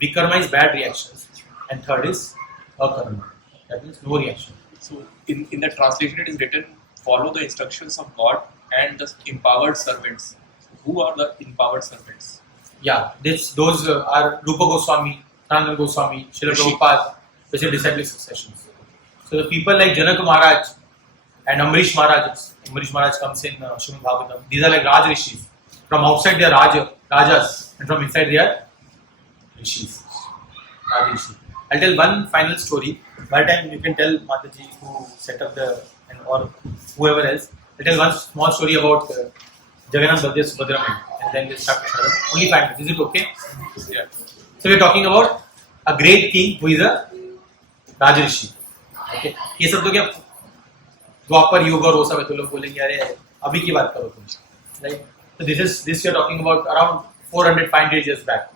Vikarma is bad reactions, and third is akarma. That means no reaction. So in the translation it is written, follow the instructions of God and the empowered servants. Who are the empowered servants? Yeah, those are Rupa Goswami, Sanatana Goswami, Srila Prabhupada, which are disciplic successions. So the people like Janaka Maharaj and Amrish Maharaj. Amrish Maharaj comes in Srimad Bhagavatam. These are like Raj Rishis. From outside they are Rajas, and from inside they are Rishis. Raj Rishi. I'll tell one final story. By the time you can tell Mataji who set up or whoever else. I'll tell one small story about Jagannath Baldeva Subhadra, and then we'll start to show them. Only 5 minutes. Is it okay? Yeah. So we're talking about a great king who is a Raj Rishi. Okay. ये सब तो क्या द्वापर युग और वो सब है, तो लोग बोलेंगे अरे अभी की बात करो तुम, right? So this we are talking about around 400-500 years back.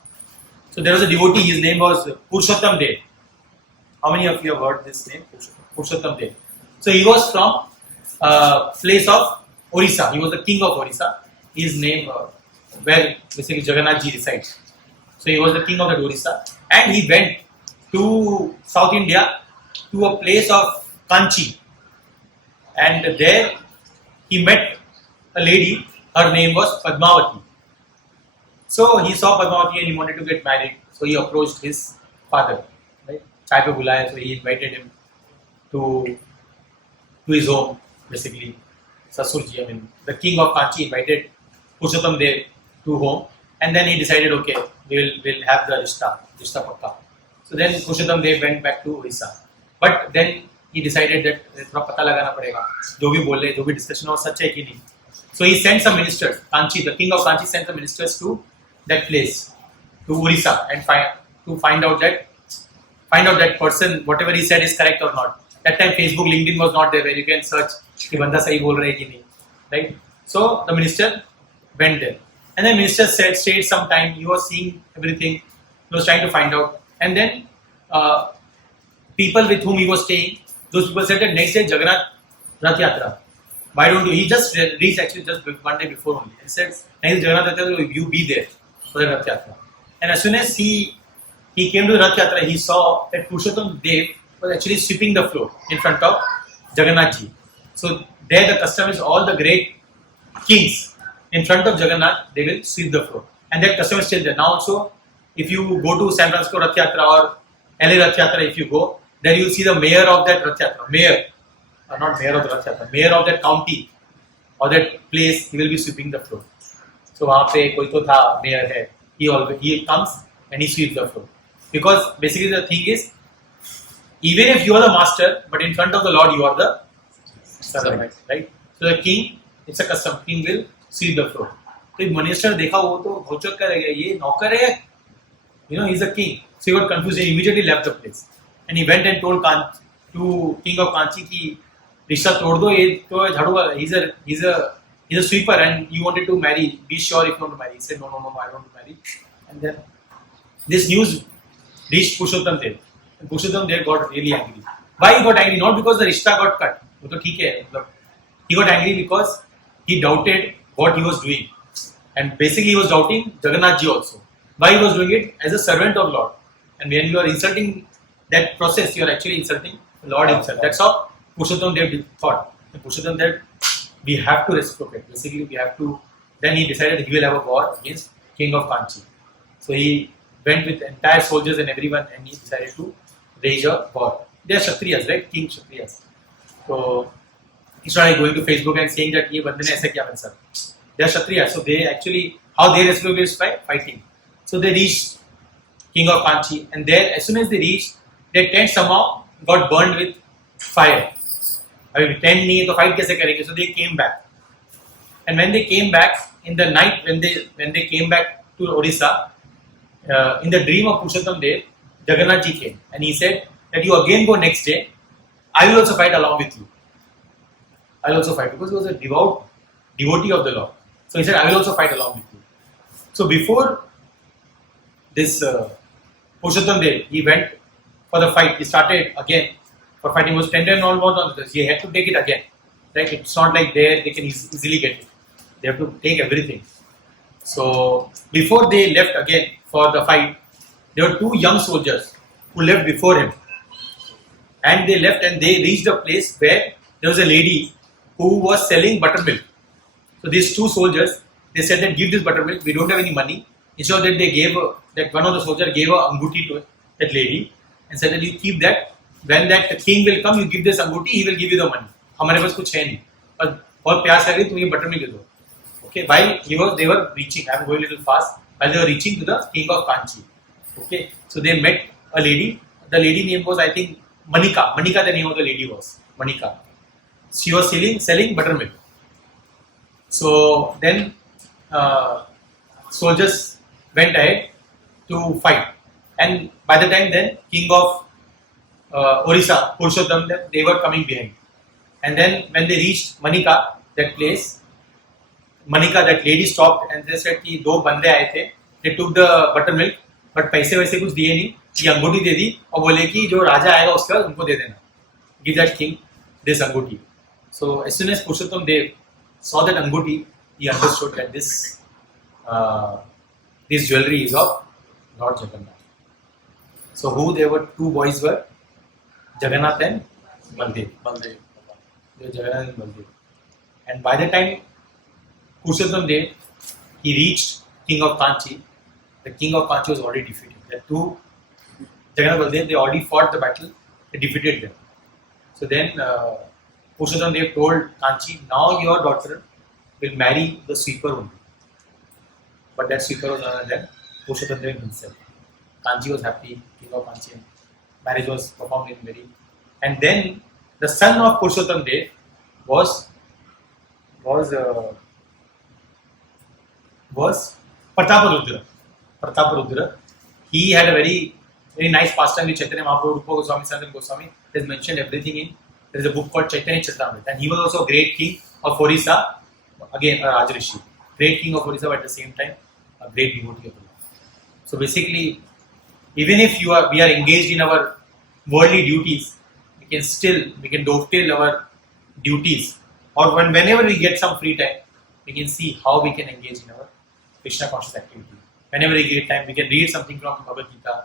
So there was a devotee, his name was Purushottam Dev. How many of you have heard this name? Purushottam Dev. So he was from place of Orissa. He was the king of Orissa. His name where basically Jagannath ji resides. So he was the king of the Orissa, and he went to South India to a place of Kanchi. And there he met a lady, her name was Padmavati. So he saw Padmavati and he wanted to get married. So he approached his father. Right? Chai pe bulaya, so he invited him to his home, basically. Sasurji, the king of Kanchi invited Purushottam Dev to home. And then he decided, okay, we'll have the Rishta Pakka. So then Purushottam Dev went back to Orissa. But then he decided that थोड़ा पता लगाना पड़ेगा, जो भी बोल रहे, जो भी discussion हो सच है कि नहीं. So he sent some ministers. Kanchi, the king of Kanchi, sent some ministers to that place, to Orissa, and find out that person, whatever he said is correct or not. That time Facebook, LinkedIn was not there where you can search कि बंदा सही बोल रहा है कि नहीं, right? So the minister went there, and the minister stayed some time. He was seeing everything. He was trying to find out, and then people with whom he was staying, those people said that next day Jagannath Rath Yatra. Why don't you? He just reached actually just one day before only. He said, next Jagannath Rath Yatra, you be there for the Rath Yatra. And as soon as he came to the Rath Yatra, he saw that Purushottam Dev was actually sweeping the floor in front of Jagannath ji. So there the custom is all the great kings in front of Jagannath, they will sweep the floor. And that custom is still there. Now also, if you go to San Francisco Rath Yatra or LA Rath Yatra, if you go, then you will see the mayor of that Rath Yatra. Not mayor of the Rath Yatra, mayor of that county or that place, he will be sweeping the floor. So वहाँ पे कोई तो था mayor है. He comes and he sweeps the floor. Because basically the thing is, even if you are the master, but in front of the Lord you are the servant, right? So the king, it's a custom. King will sweep the floor. तो एक minister देखा वो तो भौचक कर गया ये नौकर है, he's a king. So he got confused and immediately left the place. And he went and told to king of Kanchi कि रिश्ता तोड़ दो ये तो झाड़ू he's a sweeper and you wanted to marry. Be sure if you want to marry. He said no, I don't want to marry. And then this news reached Purushottam Dev. And Purushottam Dev got really angry. Why he got angry? Not because the rishta got cut. वो तो ठीक है. He got angry because he doubted what he was doing. And basically he was doubting Jagannath Ji also. Why he was doing it? As a servant of Lord. And when you are insulting that process, you are actually insulting Lord himself. That's how Purushottam Dev thought. And Purushottam Dev, we have to reciprocate. Basically we have to. Then he decided he will have a war against King of Kanchi. So he went with entire soldiers and everyone and he decided to wage a war. They are Kshatriyas, right? King Kshatriyas. So he started going to Facebook and saying that ये बंदे ने ऐसा किया मेरे साथ. They are Kshatriyas. So they actually, how they reciprocate is by fighting. So they reached King of Kanchi and there as soon as they reached, their tent somehow got burned with fire. I mean, tent नहीं है तो fight कैसे करेंगे? So they came back. And when they came back in the night, when they came back to Orissa, in the dream of Purushottam Dev, Jagannath Ji came and he said that you again go next day. I will also fight along with you. I will also fight because he was a devout devotee of the Lord. So he said, I will also fight along with you. So before this Purushottam Dev, he went for the fight. He started again for fighting. He was tender and all on this. He had to take it again. Right? It's not like there they can easily get it. They have to take everything. So before they left again for the fight, there were two young soldiers who left before him. And they left and they reached a place where there was a lady who was selling buttermilk. So these two soldiers, they said that give this buttermilk, we don't have any money. Instead of that, they gave that one of the soldiers gave a anguti to that lady and said that you keep that. When that king will come, you give this anguti, he will give you the money. हमारे पास कुछ है नहीं, पर बहुत प्यास लग रही तुम ये buttermilk दे दो. Okay, while they were reaching, I am going a little fast. While they were reaching to the king of Kanchi, okay, so they met a lady. The lady name was I think Manika. Manika, the name of the lady was Manika. She was selling buttermilk. So then soldiers went ahead to fight, and by the time then king of Orissa, Purushottam, they were coming behind. And then when they reached Manika, that place, Manika, that lady stopped and they said कि दो बंदे आए थे. They took the buttermilk, but पैसे वैसे कुछ दिए नहीं. ये अंगूठी दे दी और बोले कि जो राजा आएगा उसके बाद उनको दे देना. Give that king this अंगूठी. So as soon as Purushottam Dev saw that अंगूठी, he understood that this jewelry is of Lord Jagannath. So who they were? Two boys were Jagannath and Baldev. They were Jagannath and Baldev. And by the time Purushottam Dev, he reached King of Kanchi. The King of Kanchi was already defeated. The two Jagannath and Baldev, they already fought the battle. They defeated them. So then Purushottam Dev told Kanchi, now your daughter will marry the sweeper only. But that sweeper was none other than Purushottam Dev himself. Kanchi was happy, King of Kanchi. Marriage was performed in very. And then the son of Purushottam Dev was Prataparudra. Prataparudra. He had a very nice pastime with Chaitanya Mahaprabhu, Rupa Goswami, Sanatana Goswami. He has mentioned everything in. There is a book called Chaitanya Charitamrita, and he was also a great king of Orissa. Again, a Rajrishi. Great king of Orissa, but at the same time, a great devotee of the Lord. So basically, even if we are engaged in our worldly duties, we can dovetail our duties, or whenever we get some free time, we can see how we can engage in our Krishna conscious activity. Whenever we get time, we can read something from Bhagavad Gita,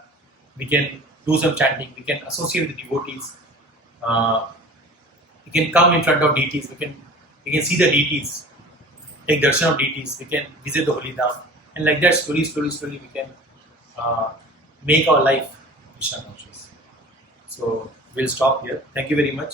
we can do some chanting, we can associate with the devotees, we can come in front of deities, we can see the deities, take darshan of deities, we can visit the holy dham, and like that slowly we can make our life Krishna conscious. So we'll stop here. Thank you very much.